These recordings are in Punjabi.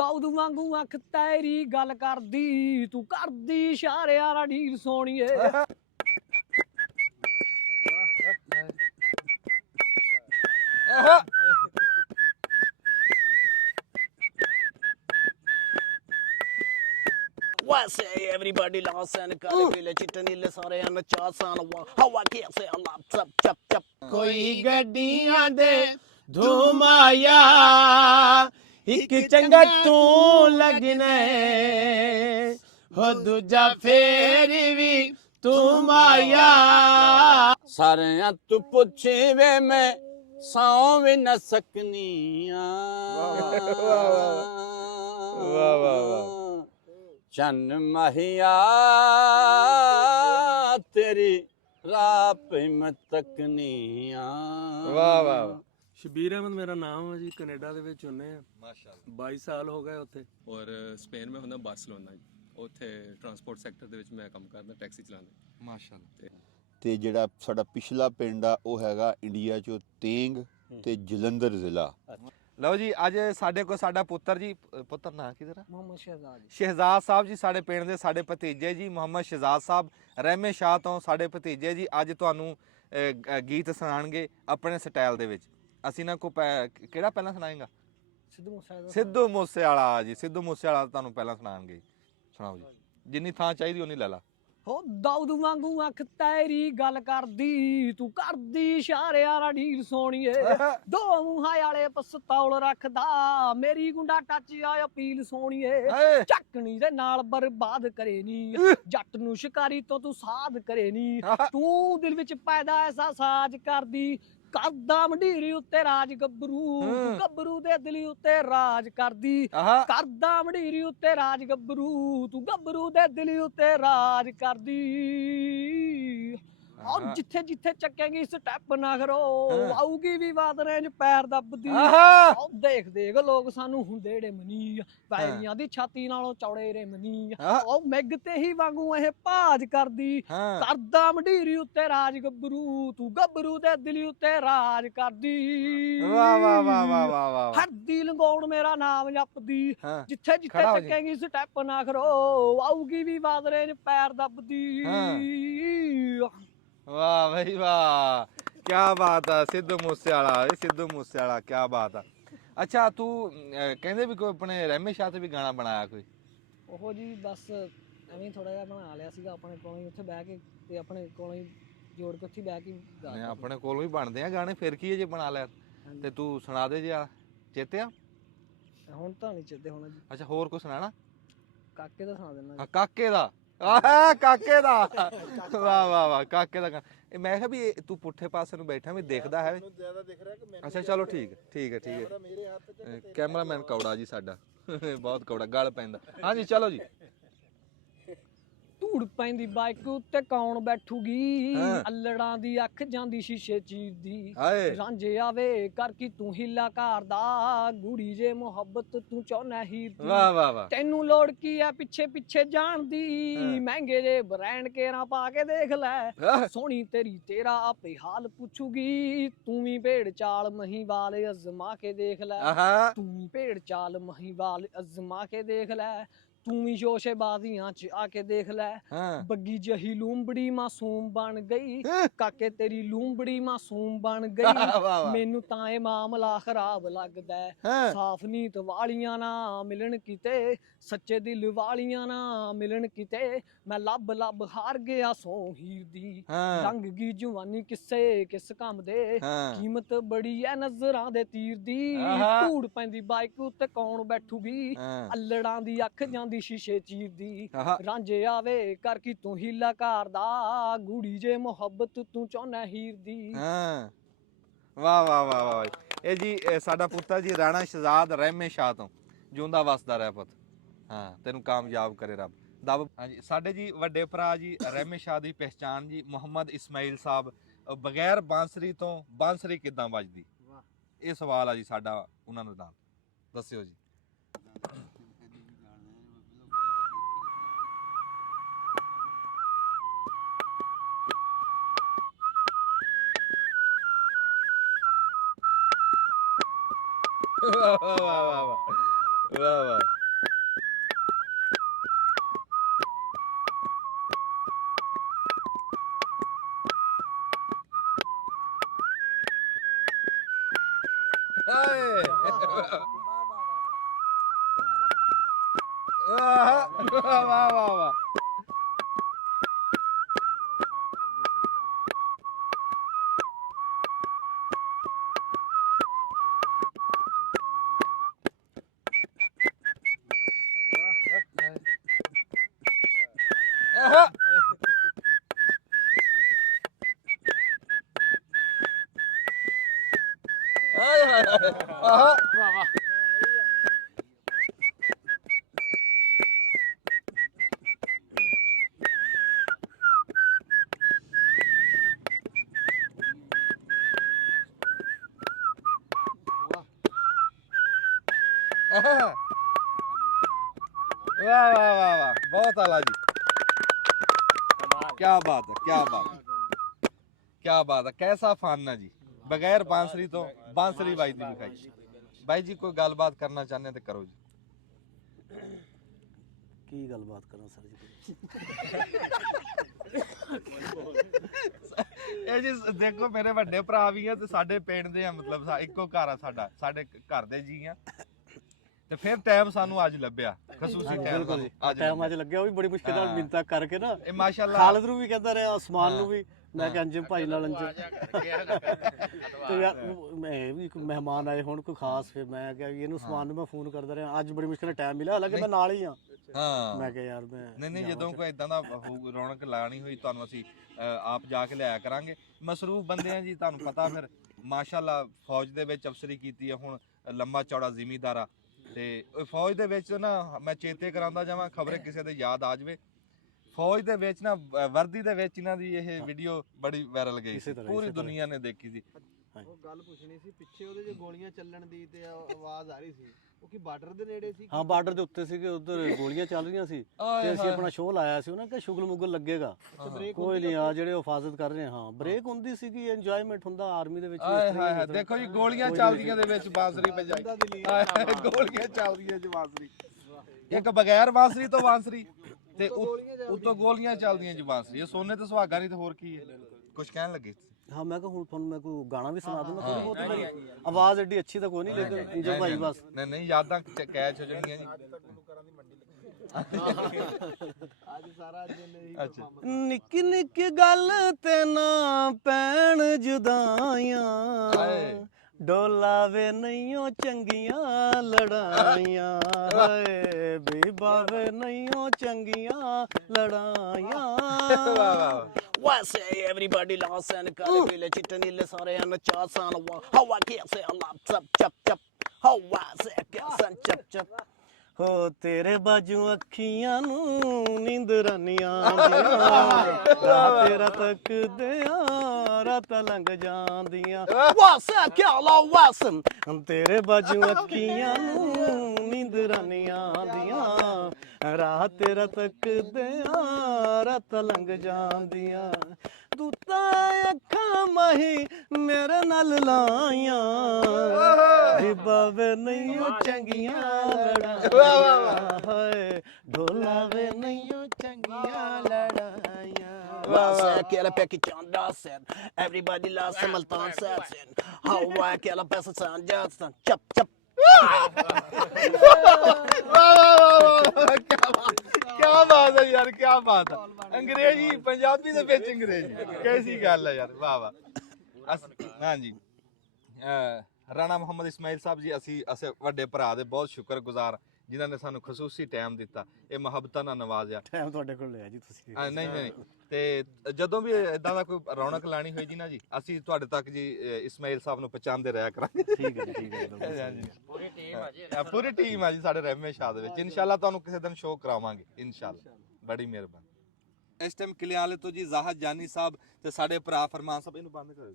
ਦਾਊਦ ਵਾਂਗੂ ਅੱਖ ਤੇਰੀ ਗੱਲ ਕਰਦੀ ਤੂੰ ਕਰਦੀ ਇਸ਼ਾਰਿਆਂ ਨਾਲ ਢੀਲ ਸੋਣੀਏ What's everybody lost and ਕਾਲੇ ਪੀਲੇ ਚਿੱਟੇ ਨੀਲੇ ਸਾਰੇ ਹਨ ਚਾਸਾਂ ਹਵਾ ਕੀ ਸੇ ਅੱਲਾ ਚਪ ਚਪ ਚਪ ਕੋਈ ਗੱਡੀਆਂ ਦੇ ਧੂਮਾਇਆ ਇੱਕ ਚੰਗਾ ਤੂੰ ਲੱਗਨੇ ਹੋ ਦੂਜਾ ਫੇਰ ਵੀ ਤੂੰ ਮਾਇਆ ਸਾਰਿਆਂ ਤੂੰ ਪੁੱਛੇ ਵੇ ਮੈਂ ਸੌਂ ਵੀ ਨਾ ਸਕਨੀਆਂ ਵਾਹ ਵਾਹ ਵਾਹ ਚੰਨ ਮਹੀਆ ਤੇਰੀ ਰਾਹ ਪੇ ਮੈਂ ਤੱਕਨੀਆਂ ਵਾਹ ਵਾਹ ਸ਼ਬੀਰ ਅਹਿਮਦ ਮੇਰਾ ਨਾਮ ਹੈ ਜੀ ਕੈਨੇਡਾ ਦੇ ਵਿੱਚ ਹੁੰਨੇ ਆ ਮਾਸ਼ਾਅੱਲਾ 22 ਸਾਲ ਹੋ ਗਏ ਉੱਥੇ ਔਰ ਸਪੇਨ ਮੈਂ ਹੁੰਦਾ ਬਾਰਸੀਲੋਨਾ ਜੀ ਉੱਥੇ ਟਰਾਂਸਪੋਰਟ ਸੈਕਟਰ ਦੇ ਵਿੱਚ ਮੈਂ ਕੰਮ ਕਰਦਾ ਟੈਕਸੀ ਚਲਾਉਂਦਾ ਮਾਸ਼ਾਅੱਲਾ ਤੇ ਜਿਹੜਾ ਸਾਡਾ ਪਿਛਲਾ ਪਿੰਡ ਆ ਉਹ ਹੈਗਾ ਇੰਡੀਆ ਚੋਂ ਤੇਂਗ ਤੇ ਜਲੰਧਰ ਜ਼ਿਲ੍ਹਾ। ਲਓ ਜੀ ਅੱਜ ਸਾਡੇ ਕੋਲ ਸਾਡਾ ਪੁੱਤਰ ਜੀ ਪੁੱਤਰ ਨਾਂ ਕੀ ਤੇਰਾ ਮੁਹੰਮਦ ਸ਼ਹਿਜ਼ਾਦ ਸ਼ਹਿਜ਼ਾਦ ਸਾਹਿਬ ਜੀ ਸਾਡੇ ਪਿੰਡ ਦੇ ਸਾਡੇ ਭਤੀਜੇ ਜੀ ਮੁਹੰਮਦ ਸ਼ਹਿਜ਼ਾਦ ਸਾਹਿਬ ਰਹਿਮੇ ਸ਼ਾਹ ਤੋਂ ਸਾਡੇ ਭਤੀਜੇ ਜੀ ਅੱਜ ਤੁਹਾਨੂੰ ਗੀਤ ਸੁਣਾਣਗੇ ਆਪਣੇ ਸਟਾਈਲ ਦੇ ਵਿੱਚ। ਅਸੀਂ ਨਾ ਕੋ ਕਿਹੜਾ ਪਹਿਲਾਂ ਸੁਣਾਏਗਾ ਸਿੱਧੂ ਮੂਸੇਵਾਲਾ ਜੀ ਸਿੱਧੂ ਮੂਸੇਵਾਲਾ ਤੁਹਾਨੂੰ ਪਹਿਲਾਂ ਸੁਣਾਣਗੇ ਸੁਣਾਓ ਜੀ ਜਿੰਨੀ ਥਾਂ ਚਾਹੀਦੀ ਉਨੀ ਲੈ ਲਾ। ਹੋ ਦਾਊਦ ਵਾਂਗੂ ਅੱਖ ਤੇਰੀ ਗੱਲ ਕਰਦੀ ਤੂੰ ਕਰਦੀ ਇਸ਼ਾਰਿਆਂ ਨਾਲ ਢੀਲ ਸੋਣੀਏ ਦੋ ਮੂੰਹਾਂ ਵਾਲੇ ਪਸਤੌਲ ਰੱਖਦਾ ਮੇਰੀ ਗੁੰਡਾ ਟੱਚ ਆਇਓ ਪੀਲ ਸੋਣੀਏ ਚੱਕਣੀ ਦੇ ਨਾਲ ਬਰਬਾਦ ਕਰੇ ਨੀ ਜੱਟ ਨੂੰ ਸ਼ਿਕਾਰੀ ਤੋਂ ਤੂੰ ਸਾਧ ਕਰੇ ਨੀ ਤੂੰ ਦਿਲ ਵਿੱਚ ਪੈਦਾ ਐਸਾ ਸਾਜ ਕਰਦੀ ਕਰਦਾ ਮੰਡੀਰੀ ਉੱਤੇ ਰਾਜ ਗੱਭਰੂ ਗੱਭਰੂ ਦੇ ਦਿਲ ਉੱਤੇ ਰਾਜ ਕਰਦੀ ਕਰਦਾ ਮੰਡੀਰੀ ਉੱਤੇ ਰਾਜ ਗੱਭਰੂ ਤੂੰ ਗੱਭਰੂ ਦੇ ਦਿਲ ਉੱਤੇ ਰਾਜ ਕਰਦੀ ਔਰ ਜਿੱਥੇ ਜਿੱਥੇ ਚੱਕੇਗੀ ਸਟੈਪ ਨਾ ਕਰੋ ਆਊਗੀ ਵੀ ਬਾਦ ਰੇਂਜ ਪੈਰ ਦੱਬਦੀ ਔਰ ਦੇਖ ਦੇਖ ਲੋਕ ਸਾਨੂੰ ਹੁੰਦੇ ੜੇ ਮਨੀ ਪੈਰੀਆਂ ਦੀ ਛਾਤੀ ਨਾਲੋਂ ਚੌੜੇ ਰੇ ਮਨੀ ਔਰ ਮੈਗ ਤੇ ਹੀ ਵਾਂਗੂ ਇਹ ਭਾਜ ਕਰਦੀ ਕਰਦਾ ਮੰਡੀਰੀ ਉੱਤੇ ਰਾਜ ਗੱਭਰੂ ਤੂੰ ਗੱਭਰੂ ਦੇ ਦਿਲ ਉੱਤੇ ਰਾਜ ਕਰਦੀ ਵਾਹ ਵਾਹ ਵਾਹ ਵਾਹ ਵਾਹ ਵਾਹ ਹਰਦੀ ਲੰਗਾਉਣ ਮੇਰਾ ਨਾਮ ਜਪਦੀ ਜਿੱਥੇ ਜਿੱਥੇ ਚੱਕੇਗੀ ਸਟੈਪ ਨਾ ਕਰੋ ਆਊਗੀ ਵੀ ਬਾਦ ਰੇਂਜ ਪੈਰ ਦੱਬਦੀ ਵਾਹ ਭਾਈ ਵਾਹ ਕੀ ਬਾਤ ਆ ਸਿੱਧੂ ਮੂਸੇਵਾਲਾ ਸਿੱਧੂ ਮੂਸੇਵਾਲਾ ਕੀ ਬਾਤ ਆ। ਅੱਛਾ ਤੂੰ ਕਹਿੰਦੇ ਵੀ ਕੋਈ ਆਪਣੇ ਰਹਿਮੇ ਸ਼ਾਹ ਤੇ ਵੀ ਗਾਣਾ ਬਣਾਇਆ ਕੋਈ ਉਹ ਜੀ ਬਸ ਐਵੇਂ ਥੋੜਾ ਜਿਹਾ ਬਣਾ ਲਿਆ ਸੀਗਾ ਆਪਣੇ ਕੋਲੋਂ ਹੀ ਉੱਥੇ ਬਹਿ ਕੇ ਤੇ ਆਪਣੇ ਕੋਲੋਂ ਹੀ ਜੋੜ ਕੇ ਉੱਥੇ ਬਹਿ ਕੇ ਨਹੀਂ ਆਪਣੇ ਕੋਲੋਂ ਹੀ ਬਣਦੇ ਆ ਗਾਣੇ ਫਿਰ ਕੀ ਜੇ ਬਣਾ ਲਿਆ ਤੇ ਤੂੰ ਸੁਣਾ ਦੇ ਜੀ ਚੇਤੇ ਆ ਹੁਣ ਤਾਂ ਨਹੀਂ ਚੇਤੇ ਹੋਣਾ ਜੀ। ਅੱਛਾ ਹੋਰ ਕੋਈ ਸੁਣਾਣਾ ਕਾਕੇ ਦਾ ਸੁਣਾ ਦੇਣਾ ਕਾਕੇ ਦਾ ਆਹ ਕਾਕੇ ਦਾ ਵਾਹ ਵਾਹ ਵਾਹ ਕਾਕੇ ਦਾ ਮੈਂ ਕਿਹਾ ਵੀ ਤੂੰ ਪੁੱਠੇ ਪਾਸੇ ਨੂੰ ਬੈਠਾ ਵੀ ਦੇਖਦਾ ਹੈ ਅੱਛਾ ਚਲੋ ਠੀਕ ਹੈ ਕੈਮਰਾਮੈਨ ਕੌੜਾ ਜੀ ਸਾਡਾ ਬਹੁਤ ਕੌੜਾ ਗਲ ਪੈਂਦਾ ਹਾਂਜੀ ਚਲੋ ਜੀ। ਧੂੜ ਪੈਂਦੀ ਬਾਈਕ ਉੱਤੇ ਕੌਣ ਬੈਠੂਗੀ ਅੱਲੜਾਂ ਦੀ ਅੱਖ ਜਾਂਦੀ ਸ਼ੀਸ਼ੇ ਚੀਰਦੀ ਰਾਂਝੇ ਆਵੇ ਕਰ ਕੀ ਤੂੰ ਹਿੱਲਾ ਘਾਰਦਾ ਗੁੜੀ ਜੇ ਮੁਹੱਬਤ ਤੂੰ ਚਾਹੁੰਨਾ ਹੀਰ ਦੀ ਵਾਹ ਵਾਹ ਵਾਹ ਤੈਨੂੰ ਲੋੜ ਕੀ ਐ ਪਿੱਛੇ ਪਿੱਛੇ ਜਾਣ ਦੀ ਮਹਿੰਗੇ ਜੇ ਬ੍ਰਾਂਡ ਕੇਰਾ ਪਾ ਕੇ ਦੇਖ ਲੈ ਸੋਹਣੀ ਤੇਰੀ ਤੇਰਾ ਆਪੇ ਹਾਲ ਪੁੱਛੂਗੀ ਤੂੰ ਵੀ ਭੇੜ ਚਾਲ ਮਹੀਵਾਲ ਅਜ਼ਮਾ ਕੇ ਦੇਖ ਲੈ ਤੂੰ ਭੇੜ ਚਾਲ ਮਹੀਵਾਲ ਅਜ਼ਮਾ ਕੇ ਦੇਖ ਲੈ ਤੂੰ ਵੀ ਸ਼ੋਸ਼ੇ ਬਾਜ਼ੀਆਂ ਚ ਆ ਕੇ ਦੇਖ ਲੈ ਬੱਗੀ ਜਹੀ ਲੂੰਬੜੀ ਮਾਸੂਮ ਬਣ ਗਈ ਕਾਕੇ ਤੇਰੀ ਲੂੰਬੜੀ ਮਾਸੂਮ ਬਣ ਗਈ ਮੈਨੂੰ ਤਾਂ ਇਹ ਮਾਮਲਾ ਖਰਾਬ ਲੱਗਦਾ ਸਾਫ ਨੀਤ ਵਾਲੀਆਂ ਨਾ ਮਿਲਣ ਕਿਤੇ ਸੱਚੇ ਦਿਲ ਵਾਲੀਆਂ ਨਾ ਮਿਲਣ ਕਿਤੇ ਮੈਂ ਲੱਭ ਲੱਭ ਹਾਰ ਗਿਆ ਸੋ ਹੀਰ ਦੀ ਰੰਗ ਗਈ ਜਵਾਨੀ ਕਿਸੇ ਕਿਸ ਕੰਮ ਦੇ ਕੀਮਤ ਬੜੀ ਐ ਨਜ਼ਰਾਂ ਦੇ ਤੀਰ ਦੀ ਧੂੜ ਪੈਂਦੀ ਬਾਈਕ ਉੱਤੇ ਕੌਣ ਬੈਠੂਗੀ ਅੱਲੜਾਂ ਦੀ ਅੱਖ ਦੀ ਸ਼ੀਸ਼ੇ ਚੀਰਦੀ ਰਾਂਝੇ ਆਵੇ ਕਰ ਕੀ ਤੂੰ ਹੀਲਾ ਘਾਰਦਾ ਗੁੜੀ ਜੇ ਮੁਹੱਬਤ ਤੂੰ ਚਾਹੁੰਨਾ ਹੀਰ ਦੀ ਵਾਹ ਵਾਹ ਵਾਹ ਵਾਹ ਇਹ ਜੀ ਸਾਡਾ ਪੁੱਤਰ ਜੀ ਰਾਣਾ ਸ਼ਹਿਜ਼ਾਦ ਰਹਿਮੇ ਸ਼ਾਹ ਤੋਂ ਜਿਉਂਦਾ ਵਸਦਾ ਰਹਿ ਪੁੱਤ ਤੈਨੂੰ ਕਾਮਯਾਬ ਕਰੇ ਰੱਬ ਦਬ ਹਾਂਜੀ ਸਾਡੇ ਜੀ ਵੱਡੇ ਭਰਾ ਜੀ ਰਹਿਮੇ ਸ਼ਾਹ ਦੀ ਪਹਿਚਾਣ ਜੀ ਮੁਹੰਮਦ ਇਸਮਾਈਲ ਸਾਹਿਬ ਬਗੈਰ ਬਾਂਸਰੀ ਤੋਂ ਬਾਂਸਰੀ ਕਿੱਦਾਂ ਵੱਜਦੀ ਇਹ ਸਵਾਲ ਆ ਜੀ ਸਾਡਾ ਉਹਨਾਂ ਨੂੰ ਦੱਸਿਓ ਜੀ। ਵਾਹ ਵਾਹ ਵਾਹ ਵਾਹ ਵਾਹ ਹਾਏ ਵਾਹ ਵਾਹ ਵਾਹ ਵਾਹ ਹਾਏ ਹਾਏ ਆਹ वाह वाह वाह वाह बहुत आला जी क्या बात है क्या बात है कैसा फानना जी बगैर बांसुरी तो बांसुरी बाई दी लिखाई भाई जी कोई गलबात करना चाहते तो करो जी ਕੀ ਗੱਲਬਾਤ ਕਰਾਂ ਸਰ ਜੀ ਇਹ ਜੀ ਦੇਖੋ ਮੇਰੇ ਵੱਡੇ ਭਰਾ ਵੀ ਆ ਤੇ ਸਾਡੇ ਪਿੰਡ ਦੇ ਆ ਮਤਲਬ ਇੱਕੋ ਘਰ ਆ ਸਾਡਾ ਸਾਡੇ ਘਰ ਦੇ ਜੀ ਆ ਤੇ ਫਿਰ ਟਾਈਮ ਸਾਨੂੰ ਅੱਜ ਲੱਭਿਆ ਖਸੂਸੀ ਟਾਈਮ ਅੱਜ ਲੱਗਿਆ ਉਹ ਵੀ ਬੜੀ ਮੁਸ਼ਕਿਲ ਨਾਲ ਮਿੰਤਾ ਕਰਕੇ ਨਾ ਇਹ ਮਾਸ਼ਾਅੱਲਾ ਖਾਲਦ ਨੂੰ ਵੀ ਕਹਿੰਦਾ ਰਿਹਾ ਉਸਮਾਨ ਨੂੰ ਵੀ ਮੈਂ ਕਿਹਾ ਅੰਜਮ ਭਾਈ ਨਾਲ ਅੰਜਮ ਤੇ ਯਾਰ ਮੈਂ ਵੀ ਕੋਈ ਮਹਿਮਾਨ ਆਏ ਹੁਣ ਕੋਈ ਖਾਸ ਫਿਰ ਮੈਂ ਕਿਹਾ ਵੀ ਇਹਨੂੰ ਉਸਮਾਨ ਨੂੰ ਮੈਂ ਫੋਨ ਕਰਦਾ ਰਿਹਾ ਅੱਜ ਬੜੀ ਮੁਸ਼ਕਿਲ ਨਾਲ ਟਾਈਮ ਮਿਲਿਆ ਹਾਲਾਂਕਿ ਮੈਂ ਨਾਲ ਹੀ ਆ ਹਾਂ ਮੈਂ ਕਿਹਾ ਯਾਰ ਮੈਂ ਨਹੀਂ ਜਦੋਂ ਕੋਈ ਇਦਾਂ ਦਾ ਰੌਣਕ ਲਾਣੀ ਹੋਈ ਤੁਹਾਨੂੰ ਅਸੀਂ ਆਪ ਜਾ ਕੇ ਲਿਆਇਆ ਕਰਾਂਗੇ ਮਸਰੂਫ ਬੰਦੇ ਆ ਜੀ ਤੁਹਾਨੂੰ ਪਤਾ ਫਿਰ ਮਾਸ਼ਾਅੱਲਾ ਫੌਜ ਦੇ ਵਿੱਚ ਅਫਸਰੀ ਕੀਤੀ ਆ ਹੁਣ ਲੰਮਾ ਚੌੜਾ ਜ਼ਿਮੀਦਾਰ ਆ ਤੇ ਫੌਜ ਦੇ ਵਿੱਚ ਨਾ ਮੈਂ ਚੇਤੇ ਕਰਾਉਂਦਾ ਜਾਵਾਂ ਖਬਰੇ ਕਿਸੇ ਦੇ ਯਾਦ ਆ ਜਾਵੇ ਫੌਜ ਦੇ ਵਿੱਚ ਨਾ ਵਰਦੀ ਦੇ ਵਿੱਚ ਇਹਨਾਂ ਦੀ ਇਹ ਵੀਡੀਓ ਬੜੀ ਵਾਇਰਲ ਗਈ ਸੀ ਪੂਰੀ ਦੁਨੀਆ ਨੇ ਦੇਖੀ ਸੀ ਉਹ ਗੱਲ ਪੁੱਛਣੀ ਸੀ ਪਿੱਛੇ ਉਹਦੇ ਜੇ ਗੋਲੀਆਂ ਚੱਲਣ ਦੀ ਤੇ ਆਵਾਜ਼ ਆ ਰਹੀ ਸੀ ਉਹ ਕੀ ਬਾਰਡਰ ਦੇ ਨੇੜੇ ਸੀ ਹਾਂ ਬਾਰਡਰ ਦੇ ਉੱਤੇ ਸੀਗੇ ਉਧਰ ਗੋਲੀਆਂ ਚੱਲ ਰਹੀਆਂ ਸੀ ਤੇ ਅਸੀਂ ਆਪਣਾ ਸ਼ੋਅ ਲਾਇਆ ਸੀ ਉਹਨਾਂ ਕਿ ਸ਼ੁਗਲ ਮੁਗਲ ਲੱਗੇਗਾ ਕੋਈ ਨਹੀਂ ਆ ਜਿਹੜੇ ਹਿਫਾਜ਼ਤ ਕਰ ਰਹੇ ਹਾਂ ਬ੍ਰੇਕ ਹੁੰਦੀ ਸੀਗੀ ਇੰਜੋਇਮੈਂਟ ਹੁੰਦਾ ਆਰਮੀ ਦੇ ਵਿੱਚ ਆਏ ਹਾਏ ਦੇਖੋ ਜੀ ਗੋਲੀਆਂ ਚੱਲਦੀਆਂ ਦੇ ਵਿੱਚ ਬਾਂਸਰੀ ਵਜਾਈ ਗੋਲੀਆਂ ਚੱਲਦੀਆਂ ਚ ਬਾਂਸਰੀ ਇੱਕ ਬਗੈਰ ਬਾਂਸਰੀ ਤੋਂ ਬਾਂਸਰੀ ਤੇ ਉੱਤੋਂ ਗੋਲੀਆਂ ਚੱਲਦੀਆਂ ਜੀ ਬਾਂਸਰੀ ਇਹ ਸੋਨੇ ਤੇ ਸੁਹਾਗਾ ਨਹੀਂ ਤੇ ਹੋਰ ਕੀ ਹੈ ਕੁਝ ਕਹਿਣ ਲੱਗੇ हाँ मैं कहूँ ਤੁਹਾਨੂੰ ਮੈਂ ਕੋਈ ਗਾਣਾ ਵੀ ਸੁਣਾ ਦੂੰਗਾ ਥੋੜੀ ਬਹੁਤ ਮੇਰੀ ਆਵਾਜ਼ ਐਡੀ ਅੱਛੀ ਤਾਂ ਕੋਈ ਨਹੀਂ ਲੇਕਿਨ ਇੰਜੋ ਭਾਈ ਬਸ ਨਹੀਂ ਯਾਦਾਂ ਕੈਚ ਹੋ ਜਾਣਗੀਆਂ ਜੀ ਅੱਜ ਸਾਰਾ ਦਿਨ ਇਹੀ ਅੱਛਾ ਨਿੱਕੀ ਨਿੱਕੀ ਗੱਲ ਤੇ ਨਾ ਪੈਣ ਜੁਦਾਈਆਂ ਡੋਲਾਵੇ ਨਹੀਂਓ ਚੰਗੀਆਂ ਲੜਾਈਆਂ ਹਾਏ ਬੀਬਾਵੇ ਨਹੀਂਓ ਚੰਗੀਆਂ ਲੜਾਈਆਂ ਵਾਹ ਵਾਹ What's everybody lost and Kalipile Chitanile Sariana Chasan how I can't say a lot chop chop chop how I say can chop chop ਹੋ ਤੇਰੇ ਬਾਜੂ ਅੱਖੀਆਂ ਨੂੰ ਨੀਂਦਰਾਂ ਨਹੀਂ ਆਉਂਦੀਆਂ ਰਾਤ ਤੇਰਾ ਤੱਕਦਿਆਂ ਰਾਤਾਂ ਲੰਘ ਜਾਂਦੀਆਂ ਵਾਸਾ ਕਿਆ ਵਾਸਮ ਤੇਰੇ ਬਾਜੂ ਅੱਖੀਆਂ ਨੂੰ ਨੀਂਦਰਾਂ ਨਹੀਂ ਆਉਂਦੀਆਂ ਰਾਤ ਤੇਰਾ ਤੱਕਦਿਆਂ ਰਾਤਾਂ ਲੰਘ ਜਾਂਦੀਆਂ ਤੂੰ ਤਾਂ ਅੱਖਾਂ ਮਾਹੀ ਮੇਰੇ ਨਾਲ ਲਾਈਆਂ ਰਿਬਾਵੇ ਨਹੀਂ ਚੰਗੀਆਂ ਲੜਾਈਆਂ ਹਾਏ ਢੋਲਾਵੇ ਨਹੀਂ ਚੰਗੀਆਂ ਲੜਾਈਆਂ ਵਾਸਾ ਕਿਹੜਾ ਪੈ ਕੇ ਚੰਦਾ ਸੈਨ everybody loves Multan said how I kill a person son just chop chop क्या बात है यार क्या बात है अंग्रेजी पंजाबी ਦੇ ਵਿੱਚ ਅੰਗਰੇਜ਼ੀ ਕੈਸੀ ਗੱਲ ਹੈ ਯਾਰ ਵਾਹ ਵਾਹ ਹਾਂ ਜੀ ਰਾਣਾ ਮੁਹੰਮਦ ਇਸਮਾਈਲ ਸਾਹਿਬ ਜੀ ਅਸੀਂ ਵੱਡੇ ਭਰਾ ਦੇ ਬਹੁਤ ਸ਼ੁਕਰਗੁਜ਼ਾਰ ਜਿਨ੍ਹਾਂ ਨੇ ਸਾਨੂੰ ਖਸੂਸੀ ਟਾਈਮ ਦਿੱਤਾ ਇਹ ਮੁਹੱਬਤਾਂ ਨਾਲ ਨਵਾਜ਼ਿਆ ਟਾਈਮ ਤੁਹਾਡੇ ਕੋਲ ਲਿਆ ਜੀ ਤੁਸੀਂ ਨਹੀਂ ਤੇ ਜਦੋਂ ਵੀ ਇਦਾਂ ਦਾ ਕੋਈ ਰੌਣਕ ਲਾਣੀ ਹੋਈ ਜੀ ਨਾ ਜੀ ਅਸੀਂ ਤੁਹਾਡੇ ਤੱਕ ਜੀ ਇਸਮਾਈਲ ਸਾਹਿਬ ਨੂੰ ਪਹੁੰਚਾਉਂਦੇ ਰਿਹਾ ਕਰਾਂਗੇ ਠੀਕ ਹੈ ਠੀਕ ਹੈ ਪੂਰੀ ਟੀਮ ਆ ਜੀ ਸਾਡੇ ਰਹਿਮੇ ਸ਼ਾਹ ਦੇ ਵਿੱਚ ਇਨਸ਼ਾਅੱਲਾ ਤੁਹਾਨੂੰ ਕਿਸੇ ਦਿਨ ਸ਼ੋਅ ਕਰਾਵਾਂਗੇ ਇਨਸ਼ਾਅੱਲਾ ਬੜੀ ਮਿਹਰਬਾਨੀ ਇਸ ਟਾਈਮ ਕਿਲੇ ਵਾਲੇ ਤੋਂ ਜੀ ਜ਼ਾਹਦ ਜਾਨੀ ਸਾਹਿਬ ਤੇ ਸਾਡੇ ਭਰਾ ਫਰਮਾਨ ਸਾਹਿਬ ਇਹਨੂੰ ਬੰਦ ਕਰੋ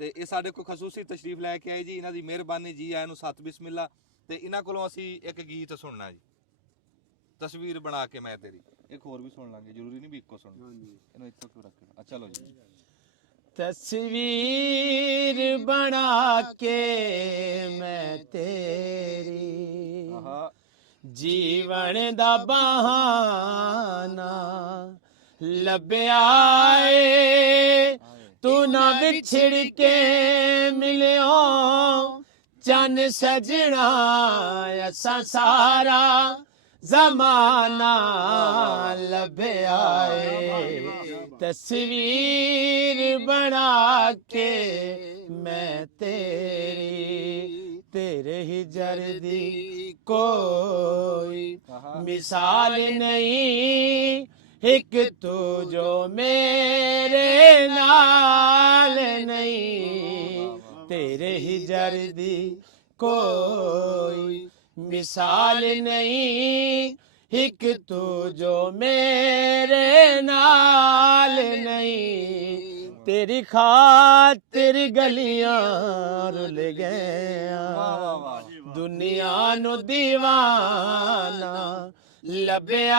ਤੇ ਇਹ ਸਾਡੇ ਕੋਲ ਖਸੂਸੀ ਤਸ਼ਰੀਫ ਲੈ ਕੇ ਆਏ ਜੀ ਇਹਨਾਂ ਦੀ ਮਿਹਰਬਾਨੀ ਜੀ ਆਇਆਂ ਨੂੰ ਸਤ ਬਿਸਮਿਲ੍ਲਾ ਤੇ ਇਹਨਾਂ ਕੋਲੋਂ ਅਸੀਂ ਇੱਕ ਗੀਤ ਸੁਣਨਾ ਜੀ ਤਸਵੀਰ ਬਣਾ ਕੇ ਮੈਂ ਤੇਰੀ ਇੱਕ ਹੋਰ ਵੀ ਸੁਣ ਲਾਂਗੇ ਜ਼ਰੂਰੀ ਨਹੀਂ ਵੀ ਇੱਕੋ ਸੁਣਨਾ ਇਹਨੂੰ ਇੱਥੋਂ ਕਿਉਂ ਰੱਖਣਾ ਚਲੋ ਜੀ ਤਸਵੀਰ ਬਣਾ ਕੇ ਮੈਂ ਤੇਰੀ ਆਹਾ ਜੀਵਨ ਦਾ ਬਹਾਨਾ ਲੱਭਿਆ ਏ ਤੂੰ ਨਾ ਵਿਛੜ ਕੇ ਮਿਲਿਓ ਚੰਨ ਸਜਣਾ ਅਸਾਂ ਸਾਰਾ ਜ਼ਮਾਨਾ ਲੱਭਿਆ ਏ ਤਸਵੀਰ ਬਣਾ ਕੇ ਮੈਂ ਤੇਰੀ ਤੇਰੇ ਹਿਜਰ ਦੀ ਕੋਈ ਮਿਸਾਲ ਨਹੀਂ ਇੱਕ ਤੂੰ ਜੋ ਮੇਰੇ ਨਾਲ ਨਹੀਂ ਤੇਰੇ ਹਿਜਰ ਦੀ ਕੋਈ ਮਿਸਾਲ ਨਹੀਂ ਇੱਕ ਤੂੰ ਜੋ ਮੇਰੇ ਨਾਲ ਨਹੀਂ ਤੇਰੀ ਖਾਤਰ ਗਲੀਆਂ ਰੁਲ ਗਈਆਂ ਦੁਨੀਆ ਨੂੰ ਦੀਵਾਨਾ ਲੱਭਿਆ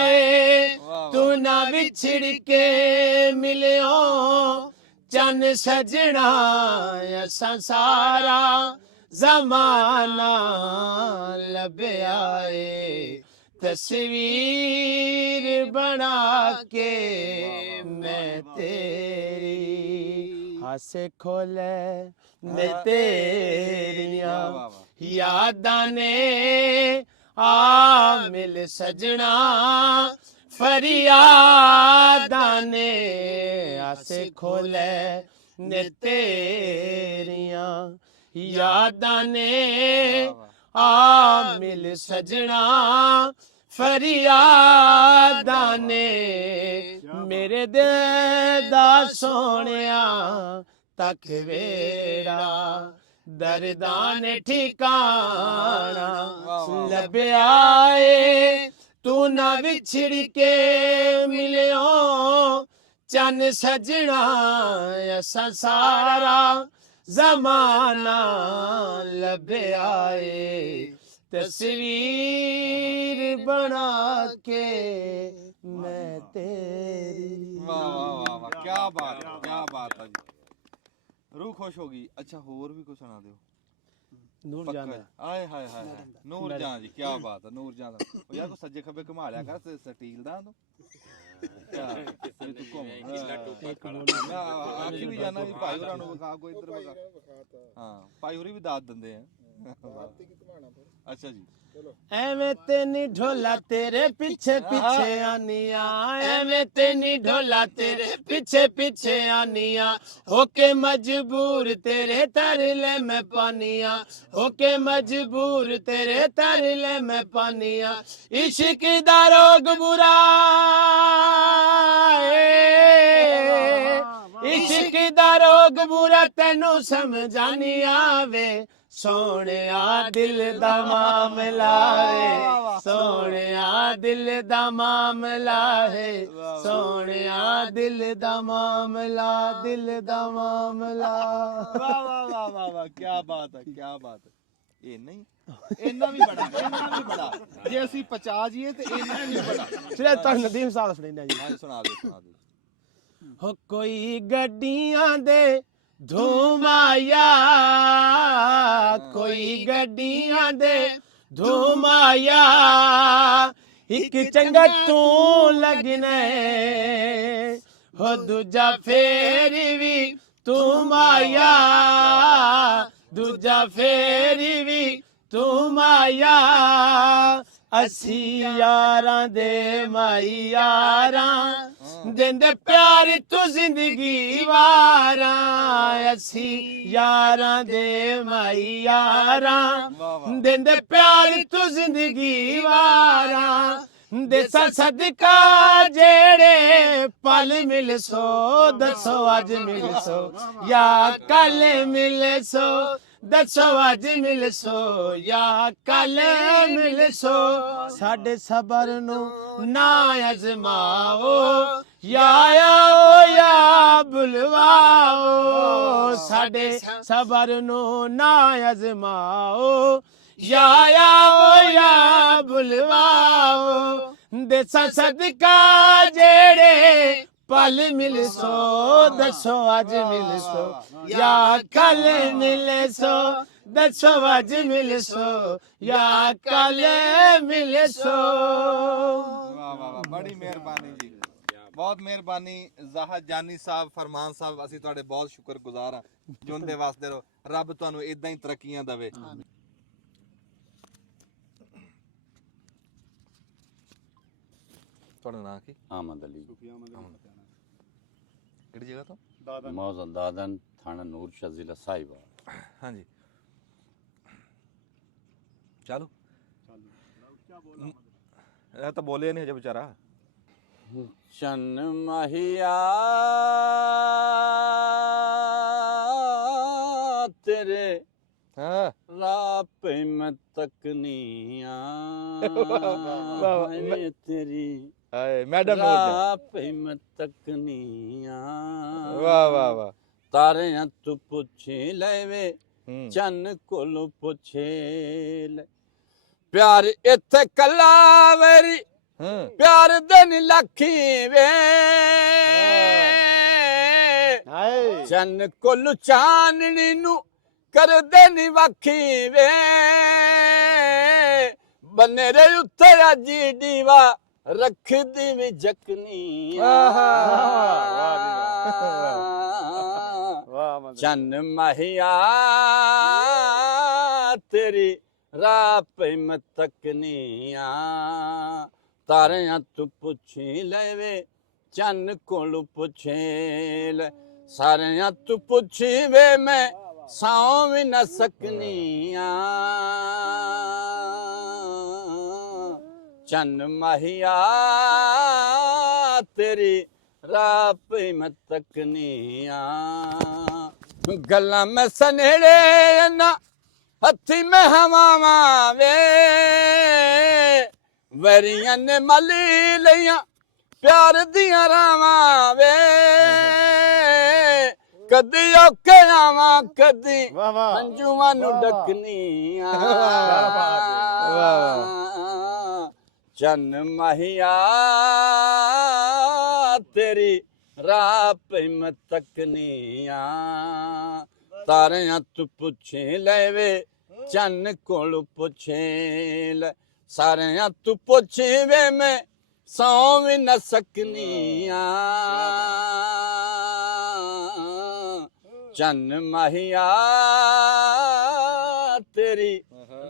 ਏ ਤੂੰ ਨਾ ਵਿਛੜ ਕੇ ਮਿਲਿਓ ਚੰਨ ਸਜਣਾ ਅਸਾਂ ਸਾਰਾ ਜ਼ਮਾਨਾ ਲੱਭਿਆ ਏ ਤਸਵੀਰ ਬਣਾ ਕੇ ਮੈਂ ਤੇਰੀ ਹਾਸੇ ਖੋਲੇ ਨੇ ਤੇਰੀਆਂ ਯਾਦਾਂ ਨੇ ਆ ਮਿਲ ਸਜਣਾ ਫਰਿਆਦਾਂ ਨੇ ਆਸੇ ਖੋਲੇ ਨੇ ਤੇਰੀਆਂ ਯਾਦਾਂ ਨੇ ਆ ਮਿਲ ਸਜਣਾ ਫਰਿਆਦਾਂ ਨੇ ਮੇਰੇ ਦਿਲ ਦਾ ਸੋਹਣਿਆ ਤੱਕ ਵੇੜਾ ਦਰਦਾਂ ਨੇ ਠਿਕਾਣਾ ਲੱਭਿਆ ਏ ਤੂੰ ਨਾ ਵਿਛੜ ਕੇ ਮਿਲਿਓ ਚੰਨ ਸਜਣਾ ਅਸਾਂ ਸਾਰਾ ਜ਼ਮਾਨਾ ਲੱਭਿਆ ਏ ਤਸਵੀਰ ਬਣਾ ਕੇ ਮੈਂ ਤੇਰੀ ਵਾਹ ਵਾਹ ਵਾਹ ਵਾਹ ਕੀ ਬਾਤ ਹੈ ਜੀ ਰੂਹ ਖੁਸ਼ ਹੋ ਗਈ ਅੱਛਾ ਹੋਰ ਵੀ ਕੁਝ ਸੁਣਾ ਦਿਓ ਨੂਰ ਜਾਨ ਆਏ ਹਾਏ ਹਾਏ ਨੂਰ ਜਾਨ ਜੀ ਕੀ ਬਾਤ ਹੈ ਨੂਰ ਜਾਨ ਉਹ ਯਾਰ ਕੋ ਸੱਜੇ ਖੱਬੇ ਘੁਮਾ ਲਿਆ ਕਰ ਸਟੀਲ ਦਾ ਤੂੰ ਤੂੰ ਘੁੰਮ ਆਖੀ ਵੀ ਜਾਣਾ ਵੀ ਭਾਈ ਹੋਰਾਂ ਨੂੰ ਵਿਖਾ ਕੋਈ ਇੱਧਰ ਵਿਖਾ ਹਾਂ ਭਾਈ ਹੋਰੀ ਵੀ ਦਾਤ ਦਿੰਦੇ ਆ ਅੱਛਾ ਜੀ ਐਵੇਂ ਤੇ ਨੀ ਢੋਲਾ ਤੇਰੇ ਪਿੱਛੇ ਪਿੱਛੇ ਆਨੀਆਂ ਐਵੇਂ ਤੇ ਨੀ ਢੋਲਾ ਤੇਰੇ ਪਿੱਛੇ ਪਿੱਛੇ ਆਨੀਆਂ ਹੋ ਕੇ ਮਜਬੂਰ ਤੇਰੇ ਤਰਲੇ ਮੈਂ ਪਾਨੀਆਂ ਹੋ ਕੇ ਮਜਬੂਰ ਤੇਰੇ ਤਰਲੇ ਮੈਂ ਪਾਨੀਆਂ ਇਸ਼ਕ ਦਾ ਰੋਗ ਬੁਰਾ ਏ ਇਸ਼ਕ ਦਾ ਰੋਗ ਬੁਰਾ ਤੈਨੂੰ ਸਮਝਾਨੀ ਆਵੇ ਸੋਹਣਿਆ ਦਿਲ ਦਾ ਮਾਮਲਾ ਏ ਸੋਹਣਿਆ ਦਿਲ ਦਾ ਮਾਮਲਾ ਹੈ ਸੋਹਣਿਆ ਦਿਲ ਦਾ ਮਾਮਲਾ ਵਾਹ ਵਾਹ ਵਾਹ ਵਾਹ ਵਾਹ ਕੀ ਬਾਤ ਹੈ ਇਹ ਨਹੀਂ ਇੰਨਾ ਵੀ ਬੜਾ ਜੇ ਅਸੀਂ ਪਚਾ ਜੀਏ ਤੇ ਇੰਨਾ ਵੀ ਬੜਾ ਸਿਰੇ ਤਾਂ ਨਦੀਮ ਸਾਹਿਬ ਸੁਣਾਉਂਦੇ ਜੀ ਸੁਣਾ ਦਿਓ ਹੋ ਕੋਈ ਗੱਡੀਆਂ ਦੇ ਧੂਮਾਇਆ ਕੋਈ ਗੱਡੀਆਂ ਦੇ ਧੂਮਾਇਆ ਇੱਕ ਚੰਗਾ ਤੂੰ ਲੱਗਣਾ ਹੋ ਦੂਜਾ ਫੇਰ ਵੀ ਤੂੰ ਮਾਇਆ ਦੂਜਾ ਫੇਰ ਵੀ ਤੂੰ ਮਾਇਆ ਅਸੀਂ ਯਾਰਾਂ ਦੇ ਮਾਈ ਯਾਰਾਂ ਦਿੰਦੇ ਪਿਆਰ ਤੂੰ ਜ਼ਿੰਦਗੀ ਵਾਰਾਂ ਅਸੀਂ ਯਾਰਾਂ ਦੇ ਮਾਈ ਯਾਰਾਂ ਦਿੰਦੇ ਪਿਆਰ ਤੂੰ ਜ਼ਿੰਦਗੀ ਵਾਰਾਂ ਦੇਸਾਂ ਸਦਕਾ ਜਿਹੜੇ ਪਲ ਮਿਲ ਸੋ ਦੱਸੋ ਅੱਜ ਮਿਲ ਸੋ ਜਾਂ ਕੱਲ ਮਿਲ ਸੋ ਦੱਸੋ ਅੱਜ ਮਿਲ ਸੋ ਜਾਂ ਕੱਲ ਮਿਲ ਸੋ ਸਾਡੇ ਸਬਰ ਨੂੰ ਨਾ ਅਜ਼ਮਾਓ ਜਾਂ ਬੁਲਵਾਓ ਸਾਡੇ ਸਬਰ ਨੂੰ ਨਾ ਅਜ਼ਮਾਓ ਜਾਂ ਬੁਲਵਾਓ ਦੇਸਾਂ ਸਦਕਾ ਜਿਹੜੇ पल मिल सो दसो अज मिल सो या कल मिल सो दसो अज मिल सो या कल मिल सो। ਵਾਹ ਵਾਹ ਵਾਹ, ਬੜੀ ਮਿਹਰਬਾਨੀ ਜੀ, ਬਹੁਤ ਮਿਹਰਬਾਨੀ ਜ਼ਾਹਦ ਜਾਨੀ ਸਾਹਿਬ, ਫਰਮਾਨ ਸਾਹਿਬ, ਅਸੀਂ ਤੁਹਾਡੇ ਬਹੁਤ ਸ਼ੁਕਰਗੁਜ਼ਾਰ ਹਾਂ। ਜਿਉਂਦੇ ਵਾਸਤੇ ਰਹੋ, ਰੱਬ ਤੁਹਾਨੂੰ ਇਦਾਂ ਹੀ ਤਰੱਕੀਆਂ ਦੇਵੇ। ਤੁਹਾਡਾ ਨਾਂ ਕੀ? ਆਮਦ ਅਲੀ ਕਿਹੜੀ ਜਗ੍ਹਾ ਤੋਂ? ਮੌਜ਼ਨ ਦਾਦਨ ਥਾਣਾ ਨੂਰ ਸ਼ਾਹ ਜ਼ਿਲ੍ਹਾ ਸਾहिवाल। ਹਾਂਜੀ ਚਾਲੂ ਇਹ ਤਾਂ ਬੋਲਿਆ ਨਹੀਂ ਹਜੇ ਵਿਚਾਰਾ। ਚੰਨ ਮਾਹੀਆ ਤੇਰੇ ਹਾਂ ਰਾਹ ਪੇ ਮੈਂ ਤੱਕਨੀਆਂ ਹਾਏ ਤੇਰੀ ਹਾਏ ਮੈਡਮ ਰਾਹ ਪੇ ਮੈਂ ਤੱਕਨੀਆਂ ਵਾਹ ਵਾਹ ਵਾਹ। ਤਾਰਿਆਂ ਤੂੰ ਪੁੱਛੇ ਲੈ ਵੇ ਹੂੰ ਚੰਨ ਕੋਲੋਂ ਪੁੱਛੇ ਲੈ ਪਿਆਰ ਇੱਥੇ ਕੱਲਾ ਮੇਰੀ ਹੂੰ ਪਿਆਰ ਦੇ ਨੀ ਲੱਖੀ ਵੇ ਹਾਏ ਚੰਨ ਕੋਲ ਚਾਨਣੀ ਨੂੰ ਕਰਦੇ ਨੀ ਵਾਖੀ ਵੇ ਬਨੇਰੇ ਉੱਤੇ ਅੱਜ ਦੀਵਾ ਰੱਖਦੀ ਵੀ ਜਕਨੀ ਚੰਨ ਮਹਿਆ ਤੇਰੀ ਰਾਹ ਪੇ ਮੈਂ ਤੱਕਨੀਆਂ ਤਾਰਿਆਂ ਤੂੰ ਪੁੱਛੀ ਲੈ ਵੇ ਚੰਨ ਕੋਲੋਂ ਪੁੱਛੇ ਲੈ ਸਾਰਿਆਂ ਤੂੰ ਪੁੱਛੀ ਵੇ ਮੈਂ ਸੌਂ ਵੀ ਨਾ ਸਕਨੀਆਂ ਚੰਨ ਮਹਿਆ ਤੇਰੀ ਰਾਹ ਪੇ ਮੈਂ ਤੱਕਨੀਆਂ ਗੱਲਾਂ ਮੈਂ ਸਨੇੜੇ ਨਾ ਹੱਥੀ ਮੈਂ ਹਵਾਵਾਂ ਵੇ ਵਰੀਆਂ ਨੇ ਮਲੀ ਲਈਆਂ ਪਿਆਰ ਦੀਆਂ ਰਾਵਾਂ ਵੇ ਕਦੀ ਔਕੇ ਆਵਾਂ ਕਦੀ ਵਾਹ ਵਾਹ ਅੰਜੂਆਂ ਨੂੰ ਡਕਨੀਆਂ ਚੰਨ ਮਹੀਆ ਤੇਰੀ ਰਾਹ ਪੇ ਮੈਂ ਤੱਕਨੀਆਂ ਤਾਰਿਆਂ ਤੂੰ ਪੁੱਛੇ ਲੈ ਵੇ ਚੰਨ ਕੋਲ ਪੁੱਛੇ ਲੈ ਸਾਰਿਆਂ ਤੂੰ ਪੁੱਛੇ ਵੇ ਮੈਂ ਸੌਂ ਵੀ ਨਾ ਸਕਨੀਆਂ ਚੰਨ ਮਹੀਆ ਤੇਰੀ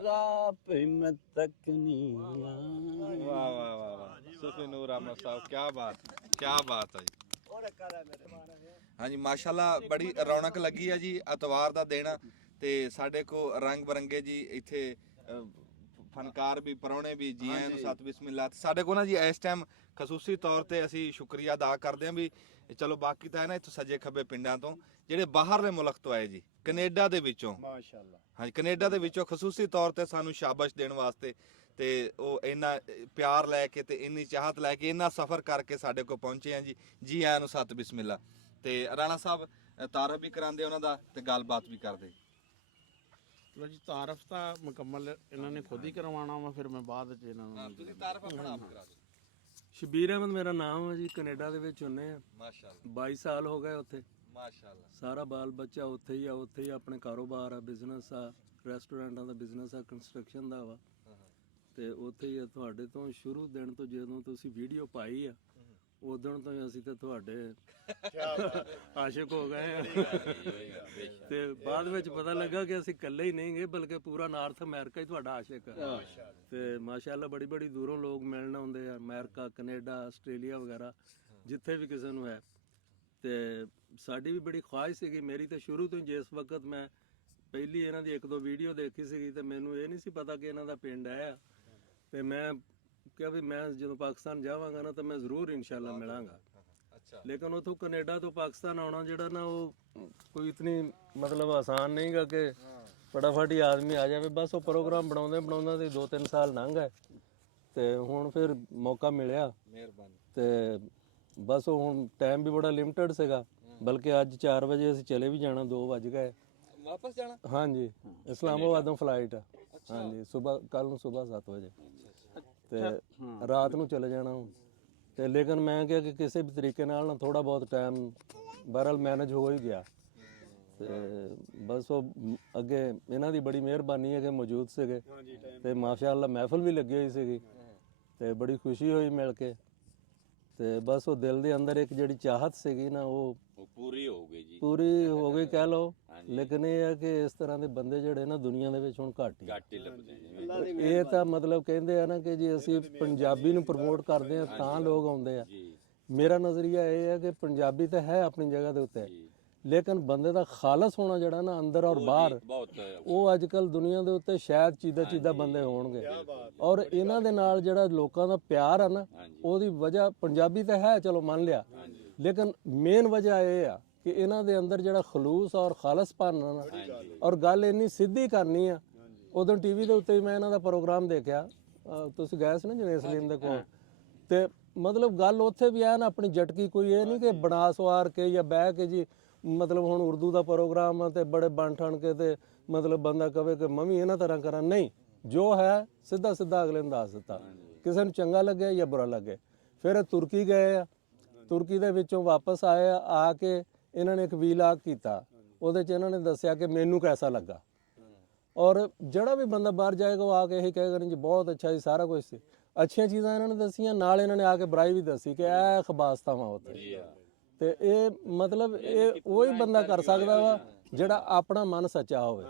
ਰਾਹ ਪੇ ਮੈਂ ਤੱਕਨੀਆਂ। ਵਾਹ ਵਾਹ ਵਾਹ ਵਾਹ ਸੂਫੀ ਨੂਰ ਅਹਿਮਦ ਸਾਹਿਬ, ਕੀ ਬਾਤ ਹੈ ਜੀ। ਹਾਂਜੀ ਮਾਸ਼ਾਅੱਲਾ ਬੜੀ ਰੌਣਕ ਲੱਗੀ ਹੈ ਜੀ। ਐਤਵਾਰ ਦਾ ਦਿਨ ਤੇ ਸਾਡੇ ਕੋ ਰੰਗ ਬਰੰਗੇ ਜੀ ਇੱਥੇ ਫਨਕਾਰ ਵੀ, ਪਰੌਣੇ ਵੀ, ਜੀ ਆਇਆਂ ਨੂੰ ਸਤ ਬਿਸਮਿਲ੍ਲਾ। ਸਾਡੇ ਕੋ ਨਾ ਜੀ ਇਸ ਟਾਈਮ ਖਸੂਸੀ ਤੌਰ ਤੇ ਅਸੀਂ ਸ਼ੁਕਰੀਆ ਅਦਾ ਕਰਦੇ ਹਾਂ ਵੀ ਚਲੋ ਬਾਕੀ ਤਾਂ ਹੈ ਨਾ ਇੱਥੋਂ ਸੱਜੇ ਖੱਬੇ ਪਿੰਡਾਂ ਤੋਂ ਜਿਹੜੇ ਬਾਹਰਲੇ ਮੁਲਕ ਤੋਂ ਆਏ ਜੀ, ਕੈਨੇਡਾ ਦੇ ਵਿੱਚੋਂ, ਮਾਸ਼ਾਅੱਲਾ ਹਾਂਜੀ ਕੈਨੇਡਾ ਦੇ ਵਿੱਚੋਂ ਖਸੂਸੀ ਤੌਰ ਤੇ ਸਾਨੂੰ ਸ਼ਾਬਾਸ਼ ਦੇਣ ਵਾਸਤੇ ਤੇ ਉਹ ਇੰਨਾ ਪਿਆਰ ਲੈ ਕੇ ਤੇ ਇੰਨੀ ਚਾਹਤ ਲੈ ਕੇ ਇੰਨਾ ਸਫ਼ਰ ਕਰਕੇ ਸਾਡੇ ਕੋਲ ਪਹੁੰਚੇ ਆ ਜੀ। ਜੀ ਆਇਆਂ ਨੂੰ ਸਤ ਬਿਸਮਿਲ੍ਲਾ। ਤੇ ਰਾਣਾ ਸਾਹਿਬ ਤਾਰਫ ਵੀ ਕਰਾਉਂਦੇ ਉਹਨਾਂ ਦਾ ਤੇ ਗੱਲਬਾਤ ਵੀ ਕਰਦੇ। ਲੋ ਜੀ ਤਾਰਫ ਤਾਂ ਮੁਕੰਮਲ ਇਹਨਾਂ ਨੇ ਖੁਦ ਹੀ ਕਰਵਾਉਣਾ ਵਾ, ਫਿਰ ਮੈਂ ਬਾਅਦ ਚ ਇਹਨਾਂ ਨੂੰ ਤੁਸੀਂ ਤਾਰਫ ਆਪਣਾ ਆਪ ਕਰਾ ਦਿਓ। ਸ਼ਬੀਰ ਅਹਿਮਦ ਮੇਰਾ ਨਾਮ ਹੈ ਜੀ, ਕੈਨੇਡਾ ਦੇ ਵਿੱਚ ਹੁੰਨੇ ਆ। ਮਾਸ਼ਾਅੱਲਾ 22 ਸਾਲ ਹੋ ਗਏ ਉੱਥੇ। ਮਾਸ਼ਾਅੱਲਾ ਸਾਰਾ ਬਾਲ ਬੱਚਾ ਉੱਥੇ ਹੀ ਆ, ਉੱਥੇ ਹੀ ਆਪਣੇ ਕਾਰੋਬਾਰ ਆ, ਬਿਜ਼ਨਸ ਆ, ਰੈਸਟੋਰੈਂਟਾਂ ਦਾ ਬਿਜ਼ਨਸ ਆ, ਕੰਸਟਰਕਸ਼ਨ ਦਾ ਵਾ। ਤੇ ਉੱਥੇ ਹੀ ਆ। ਤੁਹਾਡੇ ਤੋਂ ਸ਼ੁਰੂ ਦਿਨ ਤੋਂ ਜਦੋਂ ਤੁਸੀਂ ਵੀਡੀਓ ਪਾਈ ਆ ਉਦੋਂ ਤੋਂ ਹੀ ਅਸੀਂ ਤੇ ਤੁਹਾਡੇ ਆਸ਼ਿਕ ਹੋ ਗਏ ਆ। ਤੇ ਬਾਅਦ ਵਿੱਚ ਪਤਾ ਲੱਗਾ ਕਿ ਅਸੀਂ ਇਕੱਲੇ ਹੀ ਨਹੀਂ ਗਏ ਬਲਕਿ ਪੂਰਾ ਨਾਰਥ ਅਮਰੀਕਾ ਹੀ ਤੁਹਾਡਾ ਆਸ਼ਿਕ ਆ। ਤੇ ਮਾਸ਼ਾਅੱਲਾ ਬੜੀ ਬੜੀ ਦੂਰੋਂ ਲੋਕ ਮਿਲਣ ਆਉਂਦੇ ਆ, ਅਮਰੀਕਾ, ਕੈਨੇਡਾ, ਆਸਟ੍ਰੇਲੀਆ ਵਗੈਰਾ, ਜਿੱਥੇ ਵੀ ਕਿਸੇ ਨੂੰ ਹੈ। ਤੇ ਸਾਡੀ ਵੀ ਬੜੀ ਖੁਆਇਸ਼ ਸੀਗੀ, ਮੇਰੀ ਤਾਂ ਸ਼ੁਰੂ ਤੋਂ ਹੀ। ਜਿਸ ਵਕਤ ਮੈਂ ਪਹਿਲੀ ਇਹਨਾਂ ਦੀ 1-2 ਵੀਡੀਓ ਦੇਖੀ ਸੀਗੀ ਤੇ ਮੈਨੂੰ ਇਹ ਨਹੀਂ ਸੀ ਪਤਾ ਕਿ ਇਹਨਾਂ ਦਾ ਪਿੰਡ ਹੈ। ਤੇ ਮੈਂ ਕਿਹਾ ਵੀ ਮੈਂ ਜਦੋਂ ਪਾਕਿਸਤਾਨ ਜਾਵਾਂਗਾ ਨਾ ਤਾਂ ਮੈਂ ਜ਼ਰੂਰ ਇਨਸ਼ਾਅੱਲਾ ਮਿਲਾਂਗਾ। ਲੇਕਿਨ ਉਥੋਂ ਕੈਨੇਡਾ ਤੋਂ ਪਾਕਿਸਤਾਨ ਆਉਣਾ ਜਿਹੜਾ ਨਾ ਉਹ ਕੋਈ ਇਤਨੀ ਮਤਲਬ ਆਸਾਨ ਨਹੀਂਗਾ ਕਿ ਫਟਾਫਟ ਹੀ ਆਦਮੀ ਆ ਜਾਵੇ। ਬਸ ਉਹ ਪ੍ਰੋਗਰਾਮ ਬਣਾਉਂਦੇ ਤੇ 2-3 ਸਾਲ ਲੰਘ ਗਏ ਤੇ ਹੁਣ ਫਿਰ ਮੌਕਾ ਮਿਲਿਆ। ਮਿਹਰਬਾਨੀ। ਤੇ ਬਸ ਉਹ ਹੁਣ ਟਾਈਮ ਵੀ ਬੜਾ ਲਿਮਟਿਡ ਸੀਗਾ, ਬਲਕਿ ਅੱਜ 4 ਵਜੇ ਅਸੀਂ ਚਲੇ ਵੀ ਜਾਣਾ, 2 ਵੱਜ ਗਏ। ਵਾਪਸ ਜਾਣਾ? ਹਾਂਜੀ ਇਸਲਾਮਾਬਾਦੋਂ ਫਲਾਈਟ ਆ। ਹਾਂਜੀ ਕੱਲ ਨੂੰ ਸਵੇਰ 7 ਵਜੇ ਤੇ ਰਾਤ ਨੂੰ ਚਲੇ ਜਾਣਾ। ਤੇ ਲੇਕਿਨ ਮੈਂ ਕਿਹਾ ਕਿ ਕਿਸੇ ਵੀ ਤਰੀਕੇ ਨਾਲ ਨਾ ਥੋੜਾ ਬਹੁਤ ਟਾਈਮ ਬਹਰਹਾਲ ਮੈਨੇਜ ਹੋ ਹੀ ਗਿਆ। ਤੇ ਬਸ ਉਹ ਅੱਗੇ ਇਹਨਾਂ ਦੀ ਬੜੀ ਮਿਹਰਬਾਨੀ ਹੈ ਕਿ ਮੌਜੂਦ ਸੀਗੇ ਤੇ ਮਾਸ਼ਾਅੱਲਾ ਮਹਿਫਲ ਵੀ ਲੱਗੀ ਹੋਈ ਸੀਗੀ ਤੇ ਬੜੀ ਖੁਸ਼ੀ ਹੋਈ ਮਿਲ ਕੇ। ਤੇ ਬਸ ਉਹ ਦਿਲ ਦੇ ਅੰਦਰ ਇੱਕ ਜਿਹੜੀ ਚਾਹਤ ਸੀਗੀ ਨਾ ਉਹ ਪੂਰੀ ਹੋ ਗਈ ਜੀ, ਪੂਰੀ ਹੋ ਗਈ ਕਹਿ ਲਓ। ਲੇਕਿਨ ਇਹ ਹੈ ਕਿ ਇਸ ਤਰ੍ਹਾਂ ਦੇ ਬੰਦੇ ਜਿਹੜੇ ਨਾ ਦੁਨੀਆ ਦੇ ਵਿੱਚ ਹੁਣ ਘੱਟ ਘੱਟ ਹੀ ਲੱਭਦੇ ਜੀ। ਹੀ। ਇਹ ਤਾਂ ਮਤਲਬ ਕਹਿੰਦੇ ਆ ਨਾ ਕਿ ਜੀ ਅਸੀਂ ਪੰਜਾਬੀ ਨੂੰ ਪ੍ਰਮੋਟ ਕਰਦੇ ਆ ਤਾਂ ਲੋਕ ਆਉਂਦੇ ਆ। ਮੇਰਾ ਨਜ਼ਰੀਆ ਇਹ ਹੈ ਕਿ ਪੰਜਾਬੀ ਤਾਂ ਹੈ ਆਪਣੀ ਜਗ੍ਹਾ ਦੇ ਉੱਤੇ, ਲੇਕਿਨ ਬੰਦੇ ਦਾ ਖਾਲਸ ਹੋਣਾ ਜਿਹੜਾ ਨਾ ਅੰਦਰ ਔਰ ਬਾਹਰ, ਉਹ ਅੱਜ ਕੱਲ ਦੁਨੀਆ ਦੇ ਉੱਤੇ ਸ਼ਾਇਦ ਚੀਦਾ ਬੰਦੇ ਹੋਣਗੇ। ਔਰ ਇਹਨਾਂ ਦੇ ਨਾਲ ਜਿਹੜਾ ਲੋਕਾਂ ਦਾ ਪਿਆਰ ਆ ਨਾ, ਉਹਦੀ ਵਜ੍ਹਾ ਪੰਜਾਬੀ ਤਾਂ ਹੈ ਚਲੋ ਮੰਨ ਲਿਆ, ਲੇਕਿਨ ਮੇਨ ਵਜ੍ਹਾ ਇਹ ਆ ਕਿ ਇਹਨਾਂ ਦੇ ਅੰਦਰ ਜਿਹੜਾ ਖਲੂਸ ਔਰ ਖਾਲਸਪਨ ਆ ਨਾ, ਔਰ ਗੱਲ ਇੰਨੀ ਸਿੱਧੀ ਕਰਨੀ ਆ। ਉਦੋਂ ਟੀਵੀ ਦੇ ਉੱਤੇ ਮੈਂ ਇਹਨਾਂ ਦਾ ਪ੍ਰੋਗਰਾਮ ਦੇਖਿਆ, ਤੁਸੀਂ ਗਏ ਸੀ ਨਾ ਜਨੇ ਸਲੀਮ ਦੇ ਕੋਲ, ਤੇ ਮਤਲਬ ਗੱਲ ਉੱਥੇ ਵੀ ਆ ਨਾ ਆਪਣੀ ਜਟਕੀ, ਕੋਈ ਇਹ ਨਹੀਂ ਕਿ ਬਣਾ ਸਵਾਰ ਕੇ ਜਾਂ ਬਹਿ ਕੇ ਜੀ ਮਤਲਬ ਹੁਣ ਉਰਦੂ ਦਾ ਪ੍ਰੋਗਰਾਮ ਆ ਤੇ ਬੜੇ ਬਣ ਠਣ ਕੇ ਤੇ ਮਤਲਬ ਬੰਦਾ ਕਵੇ ਕਿ ਮੈਂ ਵੀ ਇਹਨਾਂ ਤਰ੍ਹਾਂ ਕਰਾਂ, ਨਹੀਂ, ਜੋ ਹੈ ਸਿੱਧਾ ਅਗਲੇ ਨੂੰ ਦੱਸ ਦਿੱਤਾ, ਕਿਸੇ ਨੂੰ ਚੰਗਾ ਲੱਗੇ ਜਾਂ ਬੁਰਾ ਲੱਗੇ। ਫਿਰ ਇਹ ਤੁਰਕੀ ਗਏ ਆ, ਤੁਰਕੀ ਦੇ ਵਿੱਚੋਂ ਵਾਪਸ ਆਏ ਆ ਕੇ ਇਹਨਾਂ ਨੇ ਇੱਕ ਵੀਲਾਗ ਕੀਤਾ, ਉਹਦੇ 'ਚ ਇਹਨਾਂ ਨੇ ਦੱਸਿਆ ਕਿ ਮੈਨੂੰ ਕੈਸਾ ਲੱਗਾ। ਔਰ ਜਿਹੜਾ ਵੀ ਬੰਦਾ ਬਾਹਰ ਜਾਏਗਾ ਉਹ ਆ ਕੇ ਇਹੀ ਕਹੇਗਾ ਜੀ ਬਹੁਤ ਅੱਛਾ ਜੀ, ਸਾਰਾ ਕੁਝ ਸੀ, ਅੱਛੀਆਂ ਚੀਜ਼ਾਂ ਇਹਨਾਂ ਨੇ ਦੱਸੀਆਂ, ਨਾਲ ਇਹਨਾਂ ਨੇ ਆ ਕੇ ਬੁਰਾਈ ਵੀ ਦੱਸੀ ਕਿ ਇਹ ਖਬਾਸਤਾਵਾਂ ਉੱਥੇ। ਤੇ ਇਹ ਮਤਲਬ ਇਹ ਉਹੀ ਬੰਦਾ ਕਰ ਸਕਦਾ ਵਾ ਜਿਹੜਾ ਆਪਣਾ ਮਨ ਸੱਚਾ ਹੋਵੇ,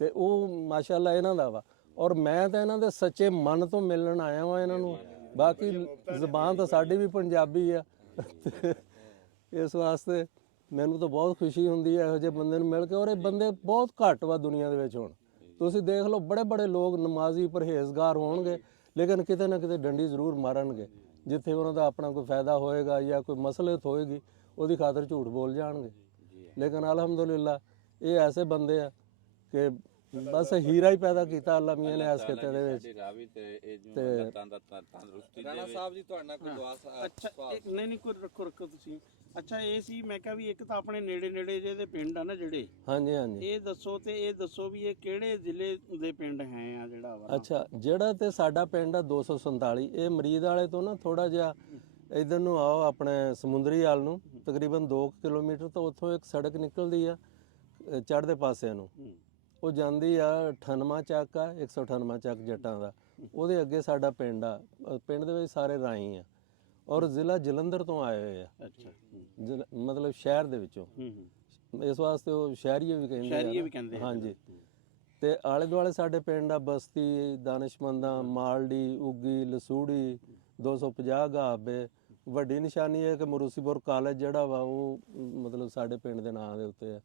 ਤੇ ਉਹ ਮਾਸ਼ਾਅੱਲਾ ਇਹਨਾਂ ਦਾ ਵਾ। ਔਰ ਮੈਂ ਤਾਂ ਇਹਨਾਂ ਦੇ ਸੱਚੇ ਮਨ ਤੋਂ ਮਿਲਣ ਆਇਆ ਵਾਂ ਇਹਨਾਂ ਨੂੰ, ਬਾਕੀ ਜ਼ੁਬਾਨ ਤਾਂ ਸਾਡੀ ਵੀ ਪੰਜਾਬੀ ਆ। ਇਸ ਵਾਸਤੇ ਮੈਨੂੰ ਤਾਂ ਬਹੁਤ ਖੁਸ਼ੀ ਹੁੰਦੀ ਹੈ ਇਹੋ ਜਿਹੇ ਬੰਦੇ ਨੂੰ ਮਿਲ ਕੇ। ਔਰ ਇਹ ਬੰਦੇ ਬਹੁਤ ਘੱਟ ਵਾ ਦੁਨੀਆ ਦੇ ਵਿੱਚ ਹੁਣ। ਤੁਸੀਂ ਦੇਖ ਲਓ ਬੜੇ ਲੋਕ ਨਮਾਜ਼ੀ ਪਰਹੇਜ਼ਗਾਰ ਹੋਣਗੇ, ਲੇਕਿਨ ਕਿਤੇ ਨਾ ਕਿਤੇ ਡੰਡੀ ਜ਼ਰੂਰ ਮਾਰਨਗੇ, ਜਿੱਥੇ ਉਹਨਾਂ ਦਾ ਆਪਣਾ ਕੋਈ ਫਾਇਦਾ ਹੋਏਗਾ ਜਾਂ ਕੋਈ ਮਸਲਹਤ ਹੋਏਗੀ ਉਹਦੀ ਖਾਤਰ ਝੂਠ ਬੋਲ ਜਾਣਗੇ। ਲੇਕਿਨ ਅਲਹਮਦੁਲਿਲਾ ਇਹ ਐਸੇ ਬੰਦੇ ਆ ਕਿ ਬਸ ਹੀਰਾ ਹੀ ਪੈਦਾ ਕੀਤਾ ਅੱਲਾ ਮੀਆਂ ਨੇ ਇਸ ਖਿੱਤੇ ਦੇ ਵਿੱਚ। ਤੇ ਰਾਣਾ ਸਾਹਿਬ ਜੀ ਤੁਹਾਡਾ ਕੋਈ ਦੁਆ ਅੱਛਾ ਨਹੀਂ ਕੋਈ ਰੱਖੋ ਤੁਸੀਂ। ਅੱਛਾ ਇਹ ਸੀ ਮੈਂ ਕਿਹਾ ਵੀ ਇੱਕ ਤਾਂ ਆਪਣੇ ਨੇੜੇ ਜਿਹੇ ਪਿੰਡ ਆ ਨਾ ਜਿਹੜੇ, ਹਾਂਜੀ ਇਹ ਦੱਸੋ, ਤੇ ਇਹ ਦੱਸੋ ਵੀ ਇਹ ਕਿਹੜੇ ਜ਼ਿਲ੍ਹੇ ਦੇ ਪਿੰਡ ਹੈ ਆ ਜਿਹੜਾ ਵਾ? ਅੱਛਾ, ਜਿਹੜਾ ਤੇ ਸਾਡਾ ਪਿੰਡ ਆ 247, ਇਹ ਮਰੀਦ ਵਾਲੇ ਤੋਂ ਨਾ ਥੋੜਾ ਜਿਹਾ ਇਧਰ ਨੂੰ ਆਓ ਆਪਣੇ ਸਮੁੰਦਰੀ ਹਾਲ ਨੂੰ, ਤਕਰੀਬਨ 2 ਕਿਲੋਮੀਟਰ ਤੋਂ ਉੱਥੋਂ ਇੱਕ ਸੜਕ ਨਿਕਲਦੀ ਆ ਚੜ੍ਹਦੇ ਪਾਸੇ ਨੂੰ, ਉਹ ਜਾਂਦੀ ਆ 98 ਚੱਕ ਆ, 198 ਚੱਕ ਜੱਟਾਂ ਦਾ, ਉਹਦੇ ਅੱਗੇ ਸਾਡਾ ਪਿੰਡ ਆ। ਪਿੰਡ ਦੇ ਵਿੱਚ ਸਾਰੇ ਰਾਈ ਆ ਔਰ ਜ਼ਿਲ੍ਹਾ ਜਲੰਧਰ ਤੋਂ ਆਏ ਹੋਏ ਆ। ਅੱਛਾ, ਮਤਲਬ ਸ਼ਹਿਰ ਦੇ ਵਿੱਚੋਂ, ਇਸ ਵਾਸਤੇ ਉਹ ਸ਼ਹਿਰੀਏ ਵੀ ਕਹਿੰਦੇ ਆ। ਹਾਂਜੀ, ਤੇ ਆਲੇ ਦੁਆਲੇ ਸਾਡੇ ਪਿੰਡ ਆ ਬਸਤੀ, ਦਾਨਿਸ਼ਮੰਦਾਂ, ਮਾਲਡੀ, ਉਗੀ, ਲਸੂੜੀ, 250 ਗਾਬੇ। ਵੱਡੀ ਨਿਸ਼ਾਨੀ ਹੈ ਕਿ ਮਰੂਸੀਪੁਰ ਕਾਲਜ ਜਿਹੜਾ ਵਾ ਉਹ ਮਤਲਬ ਸਾਡੇ ਪਿੰਡ ਦੇ ਨਾਂ ਦੇ ਉੱਤੇ ਆ,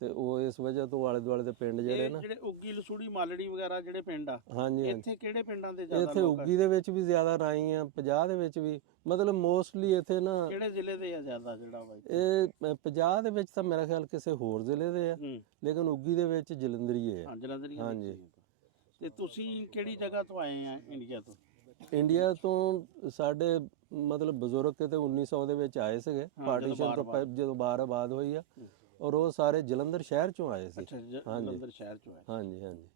ਤੇ ਉਹ ਇਸ ਵਜ੍ਹਾ ਤੋਂ ਆਲੇ ਦੁਆਲੇ ਦੇ ਪਿੰਡ ਜਿਹੜੇ ਨਾ, ਜਿਹੜੇ ਉੱਗੀ, ਲਸੂੜੀ, ਮਾਲੜੀ ਵਗੈਰਾ ਜਿਹੜੇ ਪਿੰਡ ਆ, ਹਾਂਜੀ ਇੱਥੇ ਕਿਹੜੇ ਪਿੰਡਾਂ ਦੇ ਜ਼ਿਆਦਾ? ਇੱਥੇ ਉੱਗੀ ਦੇ ਵਿੱਚ ਵੀ ਜ਼ਿਆਦਾ ਰਾਈ ਆ, 50 ਦੇ ਵਿੱਚ ਵੀ, ਮਤਲਬ ਮੋਸਟਲੀ ਇੱਥੇ ਨਾ ਕਿਹੜੇ ਜ਼ਿਲ੍ਹੇ ਦੇ ਆ ਜ਼ਿਆਦਾ ਜਿਹੜਾ ਵਾ? ਇਹ 50 ਦੇ ਵਿੱਚ ਤਾਂ ਮੇਰਾ ਖਿਆਲ ਕਿਸੇ ਹੋਰ ਜ਼ਿਲ੍ਹੇ ਦੇ ਆ, ਲੇਕਿਨ ਉੱਗੀ ਦੇ ਵਿੱਚ ਜਲੰਧਰੀਏ ਆ। ਜਲੰਧਰੀ। ਹਾਂਜੀ। ਤੇ ਤੁਸੀਂ ਕਿਹੜੀ ਜਗ੍ਹਾ ਤੋਂ ਆਏ ਆ ਇੰਡੀਆ ਤੋਂ? ਇੰਡੀਆ ਤੋਂ ਸਾਡੇ ਮਤਲਬ ਬਜ਼ੁਰਗ ਕਿਤੇ 1900 ਦੇ ਵਿੱਚ ਆਏ ਸੀਗੇ, ਪਾਰਟੀਸ਼ਨ ਤੋਂ ਜਦੋਂ ਬਾਹਰ ਆਬਾਦ ਹੋਈ ਆ, ਔਰ ਉਹ ਸਾਰੇ ਜਲੰਧਰ ਸ਼ਹਿਰ ਚੋਂ ਆਏ ਸੀ। ਅੱਛਾ, ਜਲੰਧਰ ਸ਼ਹਿਰ ਚੋਂ ਆਏ। ਹਾਂਜੀ।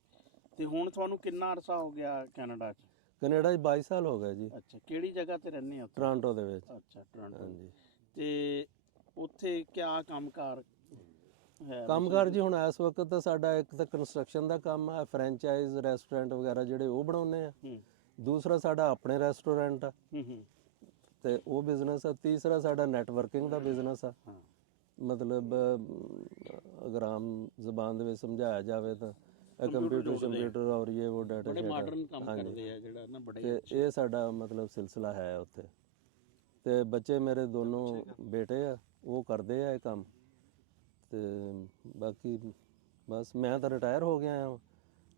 ਤੇ ਹੁਣ ਤੁਹਾਨੂੰ ਕਿੰਨਾ ਅਰਸਾ ਹੋ ਗਿਆ ਕੈਨੇਡਾ 'ਚ? ਕੈਨੇਡਾ 'ਚ 22 ਸਾਲ ਹੋ ਗਏ ਜੀ। ਅੱਛਾ, ਕਿਹੜੀ ਜਗ੍ਹਾ ਤੇ ਰਹਿੰਦੇ ਆ? ਟੋਰਾਂਟੋ ਦੇ ਵਿੱਚ। ਅੱਛਾ, ਟੋਰਾਂਟੋ। ਹਾਂਜੀ। ਤੇ ਉੱਥੇ ਕਿਆ ਕੰਮਕਾਰ ਹੈ? ਕੰਮਕਾਰ ਜੀ ਹੁਣ ਇਸ ਵਕਤ ਤਾਂ ਸਾਡਾ ਇੱਕ ਤਾਂ ਕੰਸਟਰਕਸ਼ਨ ਦਾ ਕੰਮ ਆ, ਫਰੈਂਚਾਈਜ਼ ਰੈਸਟੋਰੈਂਟ ਵਗੈਰਾ ਜਿਹੜੇ ਉਹ ਬਣਾਉਂਦੇ ਆ। ਦੂਸਰਾ ਸਾਡਾ ਆਪਣੇ ਰੈਸਟੋਰੈਂਟ ਆ ਤੇ ਉਹ ਬਿਜ਼ਨਸ ਆ। ਤੀਸਰਾ ਸਾਡਾ ਨੈਟਵਰਕਿੰਗ ਦਾ ਬਿਜ਼ਨਸ ਆ। ਮਤਲਬ ਅਗਰ ਆਮ ਜ਼ਬਾਨ ਦੇ ਵਿੱਚ ਸਮਝਾਇਆ ਜਾਵੇ ਤਾਂ ਕੰਪਿਊਟਰ ਔਰ ਇਹ ਉਹ ਡਾਟਾ ਬੜੇ ਮਾਡਰਨ ਕੰਮ ਕਰਦੇ ਆ ਜਿਹੜਾ ਨਾ, ਬੜੇ। ਤੇ ਇਹ ਸਾਡਾ ਮਤਲਬ ਸਿਲਸਿਲਾ ਹੈ ਉੱਥੇ। ਤੇ ਬੱਚੇ ਮੇਰੇ ਦੋਨੋਂ ਬੇਟੇ ਆ, ਉਹ ਕਰਦੇ ਆ ਇਹ ਕੰਮ। ਤੇ ਬਾਕੀ ਬਸ ਮੈਂ ਤਾਂ ਰਿਟਾਇਰ ਹੋ ਗਿਆ ਹਾਂ,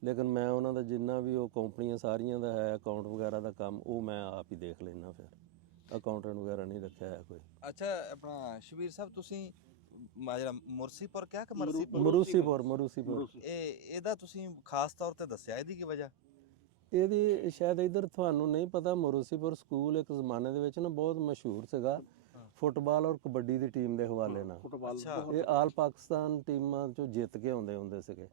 ਲੇਕਿਨ ਮੈਂ ਉਹਨਾਂ ਦਾ ਜਿੰਨਾ ਵੀ ਉਹ ਕੰਪਨੀਆਂ ਸਾਰੀਆਂ ਦਾ ਹੈ ਅਕਾਊਂਟ ਵਗੈਰਾ ਦਾ ਕੰਮ, ਉਹ ਮੈਂ ਆਪ ਹੀ ਦੇਖ ਲੈਣਾ, ਫਿਰ ਅਕਾਊਂਟੈਂਟ ਵਗੈਰਾ ਨਹੀਂ ਰੱਖਿਆ ਹੈ ਕੋਈ। ਅੱਛਾ ਆਪਣਾ ਸ਼ਬੀਰ ਸਾਹਿਬ, ਤੁਸੀਂ ਜਿਹੜਾ ਮੁਰਸੀਪੁਰ ਕਿਹਾ ਕਿ ਮਰੂਸੀਪੁਰ ਇਹਦਾ ਤੁਸੀਂ ਖਾਸ ਤੌਰ ਤੇ ਦੱਸਿਆ, ਇਹਦੀ ਕੀ ਵਜ੍ਹਾ? ਇਹਦੀ ਸ਼ਾਇਦ ਇਧਰ ਤੁਹਾਨੂੰ ਨਹੀਂ ਪਤਾ, ਮਰੂਸੀਪੁਰ ਸਕੂਲ ਇੱਕ ਜ਼ਮਾਨੇ ਦੇ ਵਿੱਚ ਨਾ ਬਹੁਤ ਮਸ਼ਹੂਰ ਸੀਗਾ ਫੁੱਟਬਾਲ ਔਰ ਕਬੱਡੀ ਦੀ ਟੀਮ ਦੇ ਹਵਾਲੇ ਨਾਲ। ਇਹ ਆਲ ਪਾਕਿਸਤਾਨ ਟੀਮਾਂ ਚੋਂ ਜਿੱਤ ਕੇ ਆਉਂਦੇ ਹੁੰਦੇ ਸੀਗੇ।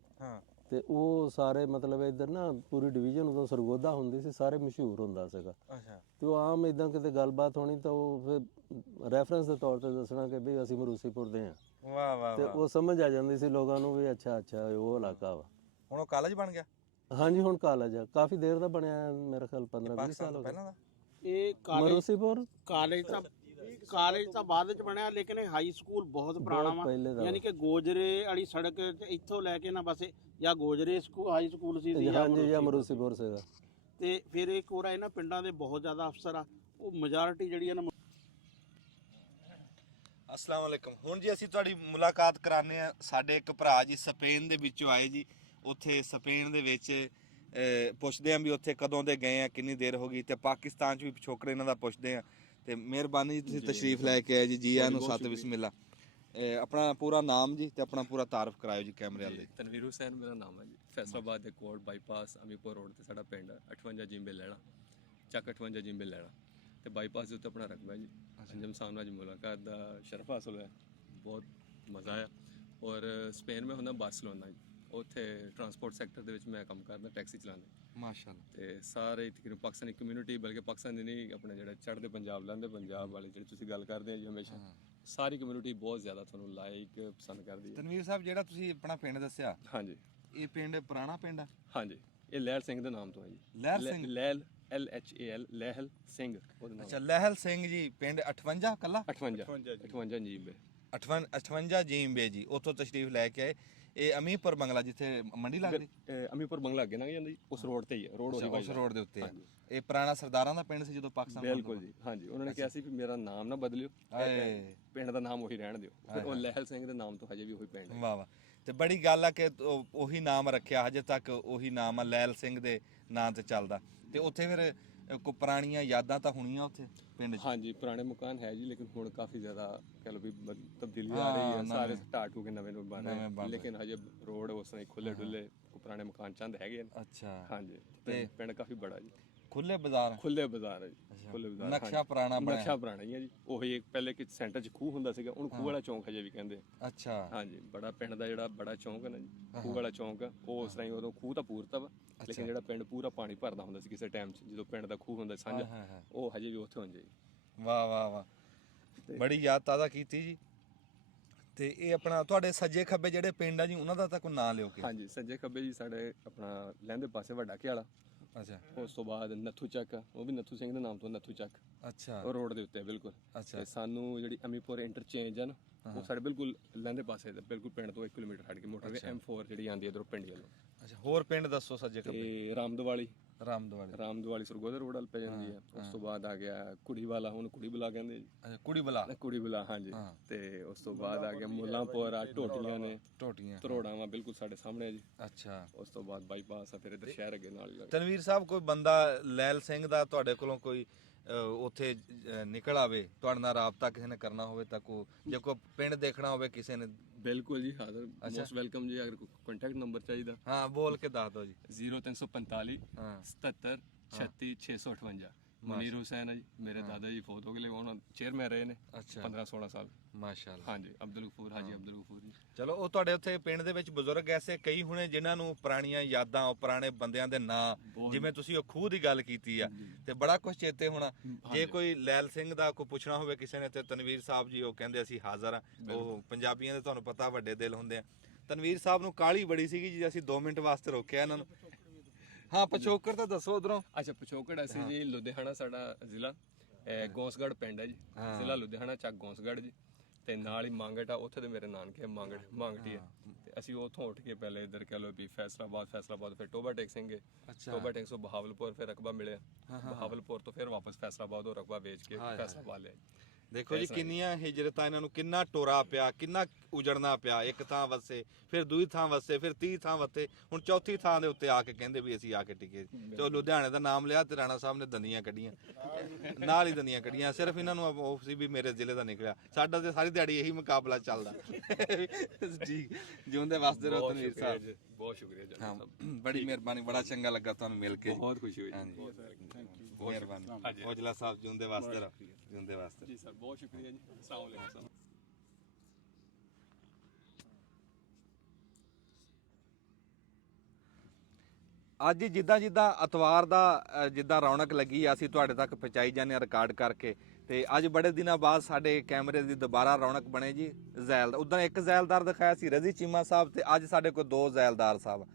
ਤੇ ਉਹ ਸਾਰੇ ਮਤਲਬ ਇੱਧਰ ਨਾ ਪੂਰੀ ਡਿਵੀਜ਼ਨ ਉਦੋਂ ਸਰਗੋਦਾ ਹੁੰਦੀ ਸੀ, ਸਾਰੇ ਮਸ਼ਹੂਰ ਹੁੰਦਾ ਸੀਗਾ। ਅੱਛਾ ਤੇ ਉਹ ਆਮ ਇਦਾਂ ਕਿਤੇ ਗੱਲਬਾਤ ਹੋਣੀ ਤਾਂ ਉਹ ਫਿਰ ਰੈਫਰੈਂਸ ਦੇ ਤੌਰ ਤੇ ਦੱਸਣਾ ਕਿ ਵੀ ਅਸੀਂ ਮਰੂਸੀਪੁਰ ਦੇ ਹਾਂ, ਵਾਹ ਵਾਹ ਤੇ ਵਾਹ। ਉਹ ਸਮਝ ਆ ਜਾਂਦੀ ਸੀ ਲੋਕਾਂ ਨੂੰ ਵੀ ਅੱਛਾ ਅੱਛਾ ਇਹ ਉਹ ਇਲਾਕਾ ਵਾ। ਹੁਣ ਉਹ ਕਾਲਜ ਬਣ ਗਿਆ? ਹਾਂਜੀ ਹੁਣ ਕਾਲਜ ਆ, ਕਾਫੀ ਦੇਰ ਦਾ ਬਣਿਆ ਹੈ, ਮੇਰੇ ਖਿਆਲ 15-20 ਪਾਕਿਸਤਾਨ ਸਾਲ ਤੋਂ ਹੋ ਗਏ। ਪਹਿਲਾਂ ਦਾ? ਇਹ ਕਾਲਜ ਮਰੂਸੀਪੁਰ ਕਾਲਜ ਤਾਂ ਬਾਅਦ ਚ ਬਣਿਆ, ਲੇਕਿਨ ਇਹ ਹਾਈ ਸਕੂਲ ਬਹੁਤ ਪੁਰਾਣਾ ਬਹੁਤ ਵਾ। ਪਹਿਲੇ ਦਾ ਯਾਨੀ ਕਿ ਗੋਜਰੇ ਵਾਲੀ ਸੜਕ ਤੇ ਇੱਥੋਂ ਲੈ ਕੇ ਨਾ ਬਸ ਜਾਂ ਗੋਜਰੇ ਹਾਈ ਸਕੂਲ ਸੀ ਜਾਂ ਹਾਂਜੀ ਜਾਂ ਮਰੂਸੀਪੁਰ। ਮਰੂਸੀਪੁਰ ਸੀਗਾ। ਤੇ ਫਿਰ ਇਹ ਕੋਰਾ ਇਹਨਾਂ ਪਿੰਡਾਂ ਦੇ ਬਹੁਤ ਜ਼ਿਆਦਾ ਅਫਸਰ ਆ, ਉਹ ਮੈਜੋਰਿਟੀ ਜਿਹੜੀ ਆ ਨਾ ਅਸਲਾਮ ਵਾਲੇਕਮ। ਹੁਣ ਜੀ ਅਸੀਂ ਤੁਹਾਡੀ ਮੁਲਾਕਾਤ ਕਰਾਉਂਦੇ ਆ, ਸਾਡੇ ਇੱਕ ਭਰਾ ਜੀ ਸਪੇਨ ਦੇ ਵਿੱਚੋਂ ਆਏ ਜੀ। ਉੱਥੇ ਸਪੇਨ ਦੇ ਵਿੱਚ ਪੁੱਛਦੇ ਆ ਵੀ ਉੱਥੇ ਕਦੋਂ ਦੇ ਗਏ ਆ, ਕਿੰਨੀ ਦੇਰ ਹੋ ਗਈ, ਤੇ ਪਾਕਿਸਤਾਨ 'ਚ ਵੀ ਪਿਛੋਕੜ ਇਹਨਾਂ ਦਾ ਪੁੱਛਦੇ ਆ। ਤੇ ਮਿਹਰਬਾਨੀ ਜੀ ਤੁਸੀਂ ਤਸ਼ਰੀਫ ਲੈ ਕੇ ਆਏ ਜੀ। ਜੀ ਆਇਆਂ ਨੂੰ, ਸਤ ਬਿਸਮਿਲ੍ਲਾ। ਆਪਣਾ ਪੂਰਾ ਨਾਮ ਜੀ ਤੇ ਆਪਣਾ ਪੂਰਾ ਤਾਰਫ ਕਰਾਇਓ ਜੀ ਕੈਮਰੇ ਵਾਲੇ। ਤਨਵੀਰ ਹੁਸੈਨ ਮੇਰਾ ਨਾਮ ਹੈ ਜੀ। ਫੈਸਲਾਬਾਦ ਦੇ ਕੋਲ ਬਾਈਪਾਸ ਅਮੀਪੁਰ ਰੋਡ ਤੇ ਸਾਡਾ ਪਿੰਡ ਹੈ। 58 ਜਿੰਬੇ ਲੈਣਾ, ਚੱਕ 58 ਜਿੰਬੇ ਲੈਣਾ ਤੇ ਬਾਈਪਾਸ ਦੇ ਉੱਤੇ ਆਪਣਾ ਰਕਬਾ ਜੀ। ਅੰਜਮ ਸਾਹਿਬ ਨਾਲ ਜੀ ਮੁਲਾਕਾਤ ਦਾ ਸ਼ਰਫ ਹਾਸਲ ਹੋਇਆ, ਬਹੁਤ ਮਜ਼ਾ ਆਇਆ। ਔਰ ਸਪੇਨ ਮੈਂ ਹੁੰਦਾ ਬਾਰਸਲੋਨਾ ਜੀ, ਉੱਥੇ ਟਰਾਂਸਪੋਰਟ ਸੈਕਟਰ ਦੇ ਵਿੱਚ ਮੈਂ ਕੰਮ ਕਰਦਾ, ਟੈਕਸੀ ਚਲਾਉਂਦਾ। ਮਾਸ਼ਾਅੱਲਾ। ਤੇ ਸਾਰੇ ਤਕਰੀਬਨ ਪਾਕਿਸਤਾਨੀ ਕਮਿਊਨਿਟੀ, ਬਲਕਿ ਪਾਕਿਸਤਾਨ ਦੀ ਨਹੀਂ, ਆਪਣੇ ਜਿਹੜੇ ਚੜ੍ਹਦੇ ਪੰਜਾਬ, ਲਹਿੰਦੇ ਪੰਜਾਬ ਵਾਲੇ ਜਿਹੜੇ ਤੁਸੀਂ ਗੱਲ ਕਰਦੇ ਆ ਜੀ ਹਮੇਸ਼ਾ, ਸਾਰੀ ਕਮਿਊਨਿਟੀ ਬਹੁਤ ਜ਼ਿਆਦਾ ਤੁਹਾਨੂੰ ਲਾਈਕ ਪਸੰਦ ਕਰਦੀ ਹੈ। ਤਨਵੀਰ ਸਾਹਿਬ, ਜਿਹੜਾ ਤੁਸੀਂ ਆਪਣਾ ਪਿੰਡ ਦੱਸਿਆ, ਹਾਂਜੀ ਇਹ ਪਿੰਡ ਪੁਰਾਣਾ ਪਿੰਡ ਆ? ਹਾਂਜੀ, ਇਹ ਲਹਿਲ ਸਿੰਘ ਦੇ ਨਾਮ ਤੋਂ ਹੈ ਜੀ। ਲਹਿਲ ਸਿੰਘ? ਲਹਿਲ LHAL, ਲਹਿਲ ਸਿੰਘ ਉਹਦੇ ਨਾਮ। ਅੱਛਾ, ਲਹਿਲ ਸਿੰਘ ਜੀ। ਪਿੰਡ 58 ਕੱਲਾ? 58 ਜੀਬੇ। 58 ਜੀਂਬੇ ਜੀ। ਉੱਥੋਂ ਤਸ਼ਰੀਫ ਲੈ ਕੇ ਆਏ। ਇਹ ਅਮੀਪੁਰ ਬੰਗਲਾ ਜਿੱਥੇ ਮੰਡੀ ਲੱਗਦੀ? ਅਮੀਪੁਰ ਬੰਗਲਾ ਅੱਗੇ ਲੰਘ ਜਾਂਦੀ, ਉਸ ਰੋਡ ਤੇ ਹੀ ਹੈ। ਰੋਡ ਉਸ ਰੋਡ ਦੇ ਉੱਤੇ। ਇਹ ਪੁਰਾਣਾ ਸਰਦਾਰਾਂ ਦਾ ਪਿੰਡ ਸੀ ਜਦੋਂ ਪਾਕਿਸਤਾਨ? ਬਿਲਕੁਲ ਜੀ, ਹਾਂਜੀ। ਉਹਨਾਂ ਨੇ ਕਿਹਾ ਸੀ ਵੀ ਮੇਰਾ ਨਾਮ ਨਾ ਬਦਲਿਓ, ਪਿੰਡ ਦਾ ਨਾਮ ਉਹੀ ਰਹਿਣ ਦਿਓ। ਉਹ ਲਹਿਲ ਸਿੰਘ ਦੇ ਨਾਮ ਤੋਂ ਹਜੇ ਵੀ ਉਹੀ ਪਿੰਡ ਹੈ। ਵਾਹ ਵਾਹ। ਤੇ ਬੜੀ ਗੱਲ ਆ ਕਿ ਉਹੀ ਨਾਮ ਰੱਖਿਆ, ਹਜੇ ਤੱਕ ਉਹੀ ਨਾਮ ਆ, ਲਹਿਲ ਸਿੰਘ ਦੇ ਨਾਂ ਤੇ ਚੱਲਦਾ। ਤੇ ਉੱਥੇ ਫਿਰ ਕੋਈ ਪੁਰਾਣੀਆਂ ਯਾਦਾਂ ਤਾਂ ਹੋਣੀਆਂ ਉੱਥੇ ਪਿੰਡ 'ਚ? ਹਾਂਜੀ, ਪੁਰਾਣੇ ਮਕਾਨ ਹੈ ਜੀ, ਲੇਕਿਨ ਹੁਣ ਕਾਫੀ ਜ਼ਿਆਦਾ ਕਹ ਲਓ ਵੀ ਤਬਦੀਲੀ ਆ ਰਹੀ ਹੈ। ਸਾਰੇ ਢਾਹ ਢੂ ਕੇ ਨਵੇਂ ਨੂੰ ਬਣ ਰਹੇ, ਲੇਕਿਨ ਹਜੇ ਰੋਡ ਉਸ ਤਰ੍ਹਾਂ ਖੁੱਲੇ ਡੁੱਲੇ ਪੁਰਾਣੇ ਮਕਾਨ ਚੰਦ ਹੈਗੇ ਨੇ। ਅੱਛਾ। ਹਾਂਜੀ, ਤੇ ਪਿੰਡ ਕਾਫੀ ਬੜਾ ਜੀ। ਖੁੱਲੇ ਬਾਜ਼ਾਰ? ਖੁੱਲੇ ਬਾਜ਼ਾਰ ਹੈ ਜੀ, ਖੁੱਲੇ ਬਾਜ਼ਾਰ। ਨਕਸ਼ਾ ਪੁਰਾਣਾ ਬਣਿਆ? ਨਕਸ਼ਾ ਪੁਰਾਣਾ ਹੀ ਹੈ ਜੀ। ਉਹੀ ਇੱਕ ਪਹਿਲੇ ਕਿ ਸੈਂਟਰ 'ਚ ਖੂਹ ਹੁੰਦਾ ਸੀਗਾ, ਉਹਨੂੰ ਖੂਹ ਵਾਲਾ ਚੌਂਕ ਹਜੇ ਵੀ ਕਹਿੰਦੇ। ਅੱਛਾ। ਹਾਂਜੀ, ਬੜਾ ਪਿੰਡ ਦਾ ਜਿਹੜਾ ਬੜਾ ਚੌਂਕ ਹੈ ਨਾ ਜੀ, ਖੂਹ ਵਾਲਾ ਚੌਂਕ, ਉਹ ਉਸ ਤਰ੍ਹਾਂ ਹੀ। ਉਦੋਂ ਖੂਹ ਤਾਂ ਪੂਰਤਾ ਵਾ, ਲੇਕਿਨ ਜਿਹੜਾ ਪਿੰਡ ਪੂਰਾ ਪਾਣੀ ਭਰਦਾ ਹੁੰਦਾ ਸੀ ਕਿਸੇ ਟਾਈਮ 'ਚ, ਜਦੋਂ ਪਿੰਡ ਦਾ ਖੂਹ ਹੁੰਦਾ ਸਾਂਝਾ, ਉਹ ਹਜੇ ਵੀ ਉੱਥੇ ਹੁੰਦਾ ਜੀ। ਵਾਹ ਵਾਹ ਵਾਹ, ਬੜੀ ਯਾਦ ਤਾਜ਼ਾ ਕੀਤੀ ਜੀ। ਤੇ ਇਹ ਆਪਣਾ ਤੁਹਾਡੇ ਸੱਜੇ ਖੱਬੇ ਜਿਹੜੇ ਪਿੰਡ ਆ ਜੀ, ਉਹਨਾਂ ਦਾ ਤਾਂ ਕੋਈ ਨਾਂ ਲਿਓ ਕਿ? ਹਾਂਜੀ, ਸੱਜੇ ਖੱਬੇ ਜੀ ਸਾਡੇ ਆਪਣਾ ਲਹਿੰਦੇ ਪਾਸੇ ਵੱਡਾ ਘਿਆਲਾ। ਅੱਛਾ। ਉਸ ਤੋਂ ਬਾਅਦ ਨੱਥੂ ਚੱਕ, ਉਹ ਵੀ ਨੱਥੂ ਸਿੰਘ ਦੇ ਨਾਮ ਤੋਂ ਨੱਥੂ ਚੱਕ। ਅੱਛਾ। ਉਹ ਰੋਡ ਦੇ ਉੱਤੇ ਬਿਲਕੁਲ। ਅੱਛਾ। ਤੇ ਸਾਨੂੰ ਜਿਹੜੀ ਅਮੀਪੁਰ ਇੰਟਰਚੇਂਜ ਹੈ ਨਾ, ਉਹ ਸਾਡੇ ਬਿਲਕੁਲ ਲਹਿੰਦੇ ਪਾਸੇ ਤੇ ਬਿਲਕੁਲ ਪਿੰਡ ਤੋਂ 1 ਕਿਲੋਮੀਟਰ ਹਟ ਕੇ ਮੋਟਰਵੇ M4 ਜਿਹੜੀ ਆਉਂਦੀ ਹੈ ਇਧਰੋਂ ਪਿੰਡ ਵੱਲੋਂ। ਅੱਛਾ, ਹੋਰ ਪਿੰਡ ਦੱਸੋ ਸੱਜੇ ਖੱਬੇ? ਤੇ ਰਾਮਦਵਾਲੀ ਰਾਮਦਵਾਲੀ ਸਰਗੋਦਾ ਰੋਡ ਵੱਲ ਪੈ ਜਾਂਦੀ ਹੈ। ਉਸ ਤੋਂ ਬਾਅਦ ਆ ਗਿਆ ਕੁੜੀ ਵਾਲਾ, ਹੁਣ ਕੁੜੀ ਬੁਲਾ ਕਹਿੰਦੇ ਜੀ। ਅੱਛਾ, ਕੁੜੀ ਬੁਲਾ। ਹਾਂਜੀ। ਤੇ ਉਸ ਤੋਂ ਬਾਅਦ ਆ ਗਿਆ ਮੁੱਲਾਂਪੁਰ ਆ, ਟੋਟੀਆਂ ਨੇ, ਧਰੋੜਾਂ ਵਾ ਬਿਲਕੁਲ ਸਾਡੇ ਸਾਹਮਣੇ ਆ ਜੀ। ਅੱਛਾ। ਉਸ ਤੋਂ ਬਾਅਦ ਬਾਈਪਾਸ ਆ, ਫਿਰ ਇਧਰ ਸ਼ਹਿਰ ਅੱਗੇ ਨਾਲ ਹੀ ਲੱਗਦਾ। ਤਨਵੀਰ ਸਾਹਿਬ, ਕੋਈ ਬੰਦਾ ਲਹਿਲ ਸਿੰਘ ਦਾ ਤੁਹਾਡੇ ਕੋਲੋਂ ਕੋਈ ਉੱਥੇ ਨਿਕਲ ਆਵੇ, ਤੁਹਾਡੇ ਨਾਲ ਰਾਬਤਾ ਕਿਸੇ ਨੇ ਕਰਨਾ ਹੋਵੇ ਤਾਂ ਜੇ ਕੋਈ ਪਿੰਡ ਦੇਖਣਾ ਹੋਵੇ ਕਿਸੇ ਨੇ? ਬਿਲਕੁਲ ਜੀ, ਹਾਜ਼ਰ, ਮੋਸਟ ਵੈਲਕਮ ਜੀ। ਅਗਰ ਕੰਟੈਕਟ ਨੰਬਰ ਚਾਹੀਦਾ? ਹਾਂ, ਬੋਲ ਕੇ ਦੱਸ ਦਿਓ ਜੀ। 0345 77 36 658। ਮਨੀਰ ਹੁਸੈਨ ਹੈ ਜੀ, ਮੇਰੇ ਦਾਦਾ ਜੀ ਫੌਤ ਹੋ ਗਏ, ਉਹਨਾਂ ਚੇਅਰਮੈਨ ਰਹੇ ਨੇ 15-16 ਸਾਲ। ਮਾਸ਼ਾਅੱਲਾ। ਹਾਂਜੀ, ਅਬਦੁਲ ਗਫੂਰ, ਹਾਜੀ ਅਬਦੁਲ ਗਫੂਰ ਜੀ। ਚਲੋ, ਉਹ ਤੁਹਾਡੇ ਉੱਥੇ ਪਿੰਡ ਦੇ ਵਿੱਚ ਬਜ਼ੁਰਗ ਐਸੇ ਕਈ ਹੋਣੇ ਜਿਨ੍ਹਾਂ ਨੂੰ ਪੁਰਾਣੀਆਂ ਯਾਦਾਂ, ਪੁਰਾਣੇ ਬੰਦਿਆਂ ਦੇ ਨਾਂ, ਜਿਵੇਂ ਤੁਸੀਂ ਉਹ ਖੂਹ ਦੀ ਗੱਲ ਕੀਤੀ ਆ, ਤੇ ਬੜਾ ਕੁਝ ਚੇਤੇ ਹੋਣਾ। ਜੇ ਕੋਈ ਲੈਲ ਸਿੰਘ ਦਾ ਕੋਈ ਪੁੱਛਣਾ ਹੋਵੇ ਕਿਸੇ ਨੇ, ਤੇ ਤਨਵੀਰ ਸਾਹਿਬ ਜੀ ਉਹ ਕਹਿੰਦੇ ਅਸੀਂ ਹਾਜ਼ਰ ਆ। ਉਹ ਪੰਜਾਬੀਆਂ ਦੇ ਤੁਹਾਨੂੰ ਪਤਾ ਵੱਡੇ ਦਿਲ ਹੁੰਦੇ ਆ। ਤਨਵੀਰ ਸਾਹਿਬ ਨੂੰ ਕਾਹਲੀ ਬੜੀ ਸੀਗੀ ਜੀ, ਅਸੀਂ 2 ਮਿੰਟ ਵਾਸਤੇ ਰੋਕਿਆ ਇਹਨਾਂ ਨੂੰ। ਹਾਂ, ਪਿਛੋਕੜ ਤਾਂ ਦੱਸੋ ਉਧਰੋਂ। ਅੱਛਾ, ਪਿਛੋਕੜ ਅਸੀਂ ਜੀ ਲੁਧਿਆਣਾ ਸਾਡਾ ਜ਼ਿਲ੍ਹਾ, ਗੌਂਸਗੜ੍ਹ ਪਿੰਡ ਹੈ ਜੀ, ਜ਼ਿਲ੍ਹਾ ਲੁਧਿਆਣਾ, ਚੱਕ ਗੌਂਸਗੜ੍ਹ ਜੀ। ਤੇ ਨਾਲ ਹੀ ਮੰਗਟ ਆ, ਉੱਥੇ ਦੇ ਮੇਰੇ ਨਾਨਕੇ ਮੰਗਟੀ ਹੈ। ਤੇ ਅਸੀਂ ਉੱਥੋਂ ਉੱਠ ਕੇ ਪਹਿਲੇ ਇੱਧਰ ਕਹਿ ਲਓ ਵੀ ਫੈਸਲਾਬਾਦ ਫਿਰ ਟੋਬਾ ਟੈਕ ਸਿੰਘ, ਟੋਬਾ ਟੈਕ ਤੋਂ ਬਹਾਵਲਪੁਰ, ਫਿਰ ਰਕਬਾ ਮਿਲਿਆ। ਬਹਾਵਲਪੁਰ ਤੋਂ ਫਿਰ ਵਾਪਸ ਫੈਸਲਾਬਾਦ, ਉਹ ਰਕਬਾ ਵੇਚ ਕੇ ਫੈਸਲਾਬਾਦ ਲਿਆ। ਦੇਖੋ ਜੀ ਕਿੰਨੀਆਂ ਹਿਜਰਤਾਂ ਇਹਨਾਂ ਨੂੰ, ਕਿੰਨਾ ਟੋਰਾ ਪਿਆ, ਕਿੰਨਾ ਉਜੜਨਾ ਪਿਆ। ਇੱਕ ਥਾਂ ਵਸੇ, ਫਿਰ ਦੂਜੀ ਥਾਂ ਵਸੇ, ਫਿਰ 30 ਥਾਂ ਵਸੇ, ਹੁਣ ਚੌਥੀ ਥਾਂ ਦੇ ਉੱਤੇ ਆ ਕੇ ਕਹਿੰਦੇ ਵੀ ਅਸੀਂ ਆ ਕੇ ਟਿਕੇ। ਤੇ ਲੁਧਿਆਣੇ ਦਾ ਨਾਮ ਲਿਆ ਤੇ ਰਾਣਾ ਸਾਹਿਬ ਨੇ ਦੰਦੀਆਂ ਕੱਢੀਆਂ, ਨਾਲ ਹੀ ਦੰਦੀਆਂ ਕੱਢੀਆਂ। ਸਿਰਫ ਇਹਨਾਂ ਨੂੰ ਉਹ ਸੀ ਵੀ ਮੇਰੇ ਜ਼ਿਲ੍ਹੇ ਦਾ ਨਿਕਲਿਆ। ਸਾਡਾ ਤੇ ਸਾਰੀ ਦਿਹਾੜੀ ਇਹੀ ਮੁਕਾਬਲਾ ਚੱਲਦਾ ਜੀ। ਜਿਉਂਦੇ ਵਸਦੇ ਰਹੋ ਤਨਵੀਰ ਸਾਹਿਬ। ਬਹੁਤ ਸ਼ੁਕਰੀਆ ਜੀ, ਬੜੀ ਮਿਹਰਬਾਨੀ, ਬੜਾ ਚੰਗਾ ਲੱਗਾ ਤੁਹਾਨੂੰ ਮਿਲ ਕੇ, ਬਹੁਤ ਖੁਸ਼ੀ ਹੋਈ। ਬਹੁਤ ਮਿਹਰਬਾਨੀ। ਔਜਲਾ ਸਾਹਿਬ ਜਿਉਂਦੇ ਵਸਦੇ ਰਹੋ, ਜਿਉਂਦੇ ਵਸਦੇ ਜੀ ਸਰ, ਬਹੁਤ ਸ਼ੁਕਰੀਆ ਜੀ। ਅਸਲਾਮ ਵਾਲੇਕੁਮ। ਅੱਜ ਜਿੱਦਾਂ ਜਿੱਦਾਂ ਐਤਵਾਰ ਦਾ ਜਿੱਦਾਂ ਰੌਣਕ ਲੱਗੀ ਆ, ਅਸੀਂ ਤੁਹਾਡੇ ਤੱਕ ਪਹੁੰਚਾਈ ਜਾਂਦੇ ਆ ਰਿਕਾਰਡ ਕਰਕੇ। ਤੇ ਅੱਜ ਬੜੇ ਦਿਨਾਂ ਬਾਅਦ ਸਾਡੇ ਕੈਮਰੇ ਦੀ ਦੁਬਾਰਾ ਰੌਣਕ ਬਣੇ ਜੀ। ਜ਼ੈਲ ਉਦੋਂ ਇੱਕ ਜ਼ੈਲਦਾਰ ਦਿਖਾਇਆ ਸੀ ਰਜ਼ੀ ਚੀਮਾ ਸਾਹਿਬ, ਤੇ ਅੱਜ ਸਾਡੇ ਕੋਲ 2 ਜ਼ੈਲਦਾਰ ਸਾਹਿਬ।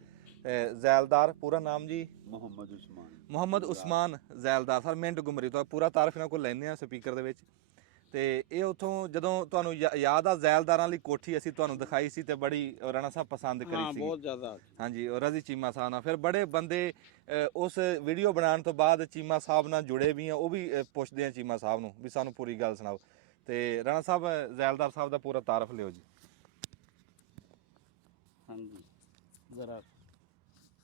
ਜ਼ੈਲਦਾਰ ਪੂਰਾ ਨਾਮ ਜੀ? ਮੁਹੰਮਦ ਉਸਮਾਨ ਜ਼ੈਲਦਾਰ ਸਰ, ਮਿੰਟ ਗੁਮਰੀ ਤੋਂ। ਪੂਰਾ ਤਾਰਫ ਇਹਨਾਂ ਕੋਲ ਲੈਂਦੇ ਆ ਸਪੀਕਰ ਦੇ ਵਿੱਚ। ਤੇ ਇਹ ਉੱਥੋਂ ਜਦੋਂ ਤੁਹਾਨੂੰ ਯਾਦ ਆ ਜ਼ੈਲਦਾਰਾਂ ਲਈ ਕੋਠੀ ਅਸੀਂ ਤੁਹਾਨੂੰ ਦਿਖਾਈ ਸੀ, ਤੇ ਬੜੀ ਰਾਣਾ ਸਾਹਿਬ ਪਸੰਦ ਕਰੀ ਸੀ। ਬਹੁਤ ਜ਼ਿਆਦਾ। ਹਾਂਜੀ, ਰਜ਼ੀ ਚੀਮਾ ਸਾਹਿਬ ਨਾਲ ਫਿਰ ਬੜੇ ਬੰਦੇ ਉਸ ਵੀਡੀਓ ਬਣਾਉਣ ਤੋਂ ਬਾਅਦ ਚੀਮਾ ਸਾਹਿਬ ਨਾਲ ਜੁੜੇ ਵੀ ਆ, ਉਹ ਵੀ ਪੁੱਛਦੇ ਆ ਚੀਮਾ ਸਾਹਿਬ ਨੂੰ ਵੀ ਸਾਨੂੰ ਪੂਰੀ ਗੱਲ ਸੁਣਾਓ। ਤੇ ਰਾਣਾ ਸਾਹਿਬ ਜ਼ੈਲਦਾਰ ਸਾਹਿਬ ਦਾ ਪੂਰਾ ਤਾਰਫ ਲਿਓ ਜੀ। ਹਾਂਜੀ ਜ਼ਰਾ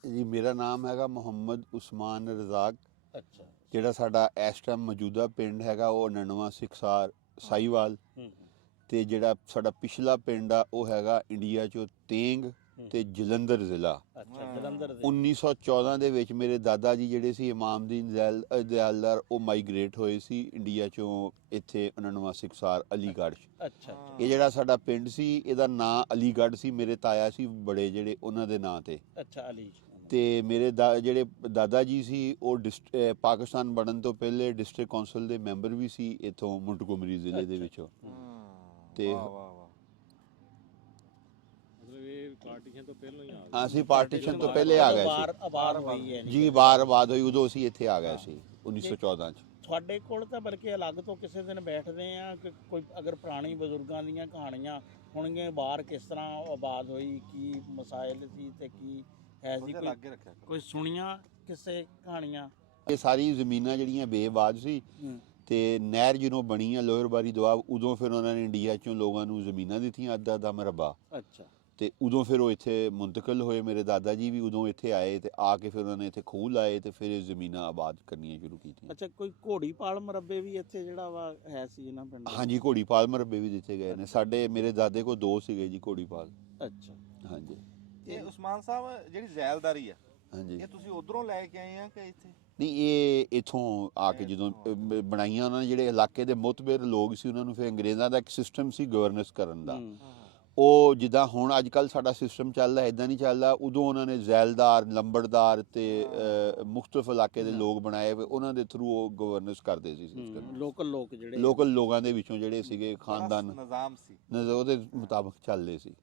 ਜੀ, ਮੇਰਾ ਨਾਮ ਹੈਗਾ ਮੁਹੰਮਦ ਉਸਮਾਨ ਰਜ਼ਾਕ। ਅੱਛਾ। ਜਿਹੜਾ ਸਾਡਾ ਇਸ ਟਾਈਮ ਮੌਜੂਦਾ ਪਿੰਡ ਹੈਗਾ ਉਹ 99 ਸਿਕਸਾਰ ਸਾਈਵਾਲ। ਤੇ ਜਿਹੜਾ ਸਾਡਾ ਪਿਛਲਾ ਪਿੰਡ ਆ ਉਹ ਹੈਗਾ ਇੰਡੀਆ 'ਚੋਂ ਤੇਂਗ ਤੇ ਜਲੰਧਰ ਜ਼ਿਲ੍ਹਾ। ਅੱਛਾ, ਜਲੰਧਰ 1914 ਦੇ ਵਿੱਚ ਮੇਰੇ ਦਾਦਾ ਜੀ ਜਿਹੜੇ ਸੀ ਇਮਾਮਦੀਨ ਜ਼ੈਲਦਾਰ, ਉਹ ਮਾਈਗ੍ਰੇਟ ਹੋਏ ਸੀ ਇੰਡੀਆ ਚੋਂ ਇੱਥੇ 99 ਸਿਕਸਾਰ ਅਲੀਗੜ੍ਹ। ਅੱਛਾ। ਇਹ ਜਿਹੜਾ ਸਾਡਾ ਪਿੰਡ ਸੀ ਇਹਦਾ ਨਾਂ ਅਲੀਗੜ੍ਹ ਸੀ, ਮੇਰੇ ਤਾਇਆ ਸੀ ਬੜੇ ਜਿਹੜੇ, ਉਹਨਾਂ ਦੇ ਨਾਂ ਤੇ। ਅੱਛਾ, ਅਲੀ। ਤੇ ਮੇਰੇ ਜਿਹੜੇ ਦਾਦਾ ਜੀ ਸੀ ਉਹ ਪਾਕਿਸਤਾਨ ਬਣਨ ਤੋਂ ਪਹਿਲੇ ਡਿਸਟ੍ਰਿਕਟ ਕੌਂਸਲ ਦੇ ਮੈਂਬਰ ਵੀ ਸੀ ਇੱਥੋਂ ਮੁੰਟਗੋਮਰੀ ਜ਼ਿਲ੍ਹੇ ਦੇ ਵਿੱਚੋਂ। ਤੇ ਅਸੀਂ ਪਾਰਟੀਸ਼ਨ ਤੋਂ ਪਹਿਲੇ ਆ ਗਏ ਸੀ ਆਬਾਦ ਹੋਈ ਹੈ ਜੀ। ਬਾਰ ਆਬਾਦ ਹੋਈ ਉਦੋਂ ਅਸੀਂ ਇੱਥੇ ਆ ਗਏ ਸੀ 1914 ਚ। ਤੁਹਾਡੇ ਕੋਲ ਤਾਂ ਬਲਕਿ ਅਲੱਗ ਤੋਂ ਕਿਸੇ ਦਿਨ ਬੈਠਦੇ ਆ ਕਿ ਕੋਈ ਅਗਰ ਪੁਰਾਣੀ ਬਜ਼ੁਰਗਾਂ ਦੀਆਂ ਕਹਾਣੀਆਂ ਹੋਣਗੀਆਂ, ਬਾਹਰ ਕਿਸ ਤਰ੍ਹਾਂ ਆਬਾਦ ਹੋਈ, ਕੀ ਮਸਾਇਲ ਸੀ ਤੇ ਕੀ ਹੈ ਜੀ, ਕੋਈ ਸੁਣੀਆਂ ਕਿਸੇ ਕਹਾਣੀਆਂ? ਇਹ ਸਾਰੀ ਜ਼ਮੀਨਾਂ ਜਿਹੜੀਆਂ ਬੇਆਬਾਦ ਸੀ, ਤੇ ਨਹਿਰ ਜਦੋਂ ਬਣੀ ਆ ਲੋਅਰ ਬਾਰੀ ਦੁਆਬ, ਉਦੋਂ ਫਿਰ ਉਹਨਾਂ ਨੇ ਇੰਡੀਆ ਚੋਂ ਲੋਕਾਂ ਨੂੰ ਜ਼ਮੀਨਾਂ ਦਿੱਤੀਆਂ ਅੱਧਾ ਮਰਬਾ। ਅੱਛਾ। ਤੇ ਉਦੋਂ ਫਿਰ ਉਹ ਇੱਥੇ ਮੁੰਤਕਿਲ ਹੋਏ। ਮੇਰੇ ਦਾਦਾ ਜੀ ਵੀ ਉਦੋਂ ਇੱਥੇ ਆਏ, ਤੇ ਆ ਕੇ ਫਿਰ ਉਹਨਾਂ ਨੇ ਇੱਥੇ ਖੂਹ ਲਾਏ, ਤੇ ਫਿਰ ਇਹ ਜ਼ਮੀਨਾਂ ਆਬਾਦ ਕਰਨੀਆਂ ਸ਼ੁਰੂ ਕੀਤੀਆਂ। ਅੱਛਾ, ਕੋਈ ਘੋੜੀ ਪਾਲ ਮਰੱਬੇ ਵੀ ਇੱਥੇ ਜਿਹੜਾ ਵਾ ਹੈ ਸੀ ਇਹਨਾਂ ਪਿੰਡ? ਹਾਂਜੀ, ਘੋੜੀ ਪਾਲ ਮਰੱਬੇ ਵੀ ਦਿੱਤੇ ਗਏ ਨੇ। ਸਾਡੇ ਮੇਰੇ ਦਾਦੇ ਕੋਲ 2 ਸੀਗੇ ਜੀ ਘੋੜੀ ਪਾਲ। ਅੱਛਾ। ਹਾਂਜੀ। ਇਹ ਉਸਮਾਨ ਸਾਹਿਬ ਜਿਹੜੀ ਜ਼ੈਲਦਾਰੀ ਆ, ਹਾਂਜੀ, ਇਹ ਤੁਸੀਂ ਉਧਰੋਂ ਲੈ ਕੇ ਆਏ ਆ ਕਿ ਇੱਥੇ? ਨਹੀਂ, ਇਹ ਇੱਥੋਂ ਆ ਕੇ ਜਦੋਂ ਬਣਾਈਆਂ ਉਹਨਾਂ ਨੇ, ਜਿਹੜੇ ਇਲਾਕੇ ਦੇ ਮੁਤਬਰ ਲੋਕ ਸੀ ਉਹਨਾਂ ਨੂੰ, ਫਿਰ ਅੰਗਰੇਜ਼ਾਂ ਦਾ ਇੱਕ ਸਿਸਟਮ ਸੀ ਗਵਰਨੈਂਸ ਕਰਨ ਦਾ। ਉਹ ਜਿੱਦਾਂ ਹੁਣ ਅੱਜ ਕੱਲ੍ਹ ਸਾਡਾ ਸਿਸਟਮ ਚੱਲਦਾ ਇੱਦਾਂ ਨਹੀਂ ਚੱਲਦਾ। ਉਦੋਂ ਉਹਨਾਂ ਨੇ ਜ਼ੈਲਦਾਰ, ਲੰਬੜਦਾਰ ਤੇ ਮੁਖਤਲਿਫ ਇਲਾਕੇ ਦੇ ਲੋਕ ਬਣਾਏ ਹੋਏ, ਉਹਨਾਂ ਦੇ ਥਰੂ ਉਹ ਗਵਰਨੈਂਸ ਕਰਦੇ ਸੀ। ਲੋਕਲ ਲੋਕ ਜਿਹੜੇ ਲੋਕਲ ਲੋਕਾਂ ਦੇ ਵਿੱਚੋਂ ਜਿਹੜੇ ਸੀਗੇ ਖਾਨਦਾਨ ਨਿਜ਼ਾਮ ਸੀ, ਉਹਦੇ ਮੁਤਾਬਕ ਚੱਲਦੇ ਸੀ।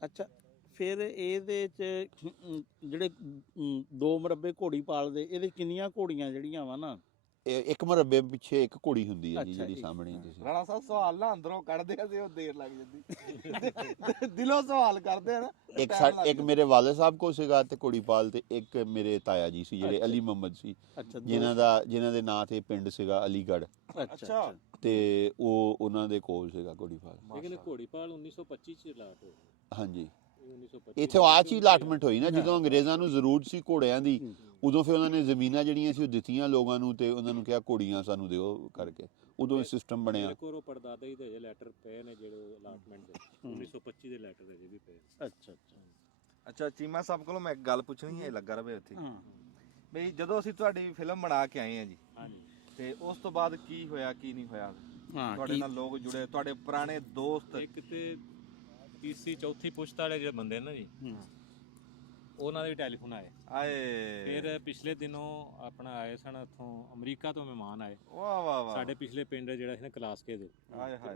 ਅੱਛਾ, ਫਿਰ ਇਹਦੇ ਚ ਜਿਹੜੇ 2 ਮਰੱਬੇ ਘੋੜੀ ਪਾਲਦੇ, ਇਹਦੇ ਕਿੰਨੀਆਂ ਘੋੜੀਆਂ ਜਿਹੜੀਆਂ ਵਾ ਨਾ? ਇੱਕ ਮਰੱਬੇ ਪਿੱਛੇ ਇੱਕ ਘੋੜੀ ਹੁੰਦੀ ਹੈ ਜੀ, ਜਿਹੜੀ ਸਾਹਮਣੇ ਤੁਸੀਂ। ਰਾਣਾ ਸਾਹਿਬ ਸਵਾਲ ਨਾ ਅੰਦਰੋਂ ਕੱਢਦੇ ਆ ਤੇ ਉਹ ਦੇਰ ਲੱਗ ਜਾਂਦੀ। ਦਿਲੋਂ ਸਵਾਲ ਕਰਦੇ ਆ ਨਾ। ਇੱਕ ਮੇਰੇ ਵਾਲੇ ਸਾਹਿਬ ਕੋ ਸੀਗਾ ਤੇ ਘੋੜੀ ਪਾਲ, ਤੇ ਇੱਕ ਮੇਰੇ ਤਾਇਆ ਜੀ ਸੀ ਜਿਹੜੇ ਅਲੀ ਮੁਹੰਮਦ ਸੀ, ਜਿਨ੍ਹਾਂ ਦੇ ਨਾਂ ਤੇ ਪਿੰਡ ਸੀਗਾ ਅਲੀਗੜ੍ਹ। ਅੱਛਾ। ਤੇ ਉਹ ਉਹਨਾਂ ਦੇ ਕੋਲ ਸੀਗਾ ਘੋੜੀ ਪਾਲ। ਲੇਕਿਨ ਘੋੜੀ ਪਾਲ 1925 ਚ ਲਾਟ ਹੋਈ। ਹਾਂਜੀ, ਇੱਥੇ ਆ ਚੀਜ਼ ਅਲਾਟਮੈਂਟ ਹੋਈ ਨਾ ਜਦੋਂ ਅੰਗਰੇਜ਼ਾਂ ਨੂੰ ਜ਼ਰੂਰਤ ਸੀ ਘੋੜਿਆਂ ਦੀ, ਉਦੋਂ ਫਿਰ ਉਹਨਾਂ ਨੇ ਜ਼ਮੀਨਾਂ ਜਿਹੜੀਆਂ ਸੀ ਉਹ ਦਿੱਤੀਆਂ ਲੋਕਾਂ ਨੂੰ, ਤੇ ਉਹਨਾਂ ਨੂੰ ਕਿਹਾ ਘੋੜੀਆਂ ਸਾਨੂੰ ਦਿਓ ਕਰਕੇ, ਉਦੋਂ ਇਹ ਸਿਸਟਮ ਬਣਿਆ। ਮੇਰੇ ਕੋਲ ਪੜਦਾਦਾ ਜੀ ਦੇ ਲੈਟਰ ਪਏ ਨੇ ਜਿਹੜੇ ਅਲਾਟਮੈਂਟ ਦੇ 1925 ਦੇ ਲੈਟਰ ਅਜੇ ਵੀ ਪਏ। ਅੱਛਾ। ਅੱਛਾ, ਚੀਮਾ ਸਾਹਿਬ ਕੋਲੋਂ ਮੈਂ ਇੱਕ ਗੱਲ ਪੁੱਛਣੀ ਹੈ, ਲੱਗਾ ਰਵੇ ਉੱਥੇ ਬਈ ਜਦੋਂ ਅਸੀਂ ਤੁਹਾਡੀ ਫਿਲਮ ਬਣਾ ਕੇ ਆਏ ਆ ਜੀ, ਤੇ ਉਸ ਤੋਂ ਬਾਅਦ ਕੀ ਹੋਇਆ ਕੀ ਨਹੀਂ ਹੋਇਆ? ਤੁਹਾਡੇ ਨਾਲ ਲੋਕ ਜੁੜੇ, ਤੁਹਾਡੇ ਪੁਰਾਣੇ ਦੋਸਤ? ਇੱਕ ਤੇ ਤੀਸਰੀ ਚੌਥੀ ਪੁਸ਼ਤ ਵਾਲੇ ਜਿਹੜੇ ਬੰਦੇ ਨਾ ਜੀ, ਉਹਨਾਂ ਦੇ ਵੀ ਟੈਲੀਫੋਨ ਆਏ। ਫਿਰ ਪਿਛਲੇ ਦਿਨੋਂ ਆਪਣਾ ਆਏ ਸਨ ਉੱਥੋਂ ਅਮਰੀਕਾ ਤੋਂ ਮਹਿਮਾਨ ਆਏ। ਵਾਹ ਵਾਹ ਵਾਹ। ਸਾਡੇ ਪਿਛਲੇ ਪਿੰਡ ਜਿਹੜਾ ਸੀ ਨਾ ਕਲਾਸਕੇ ਦੇ,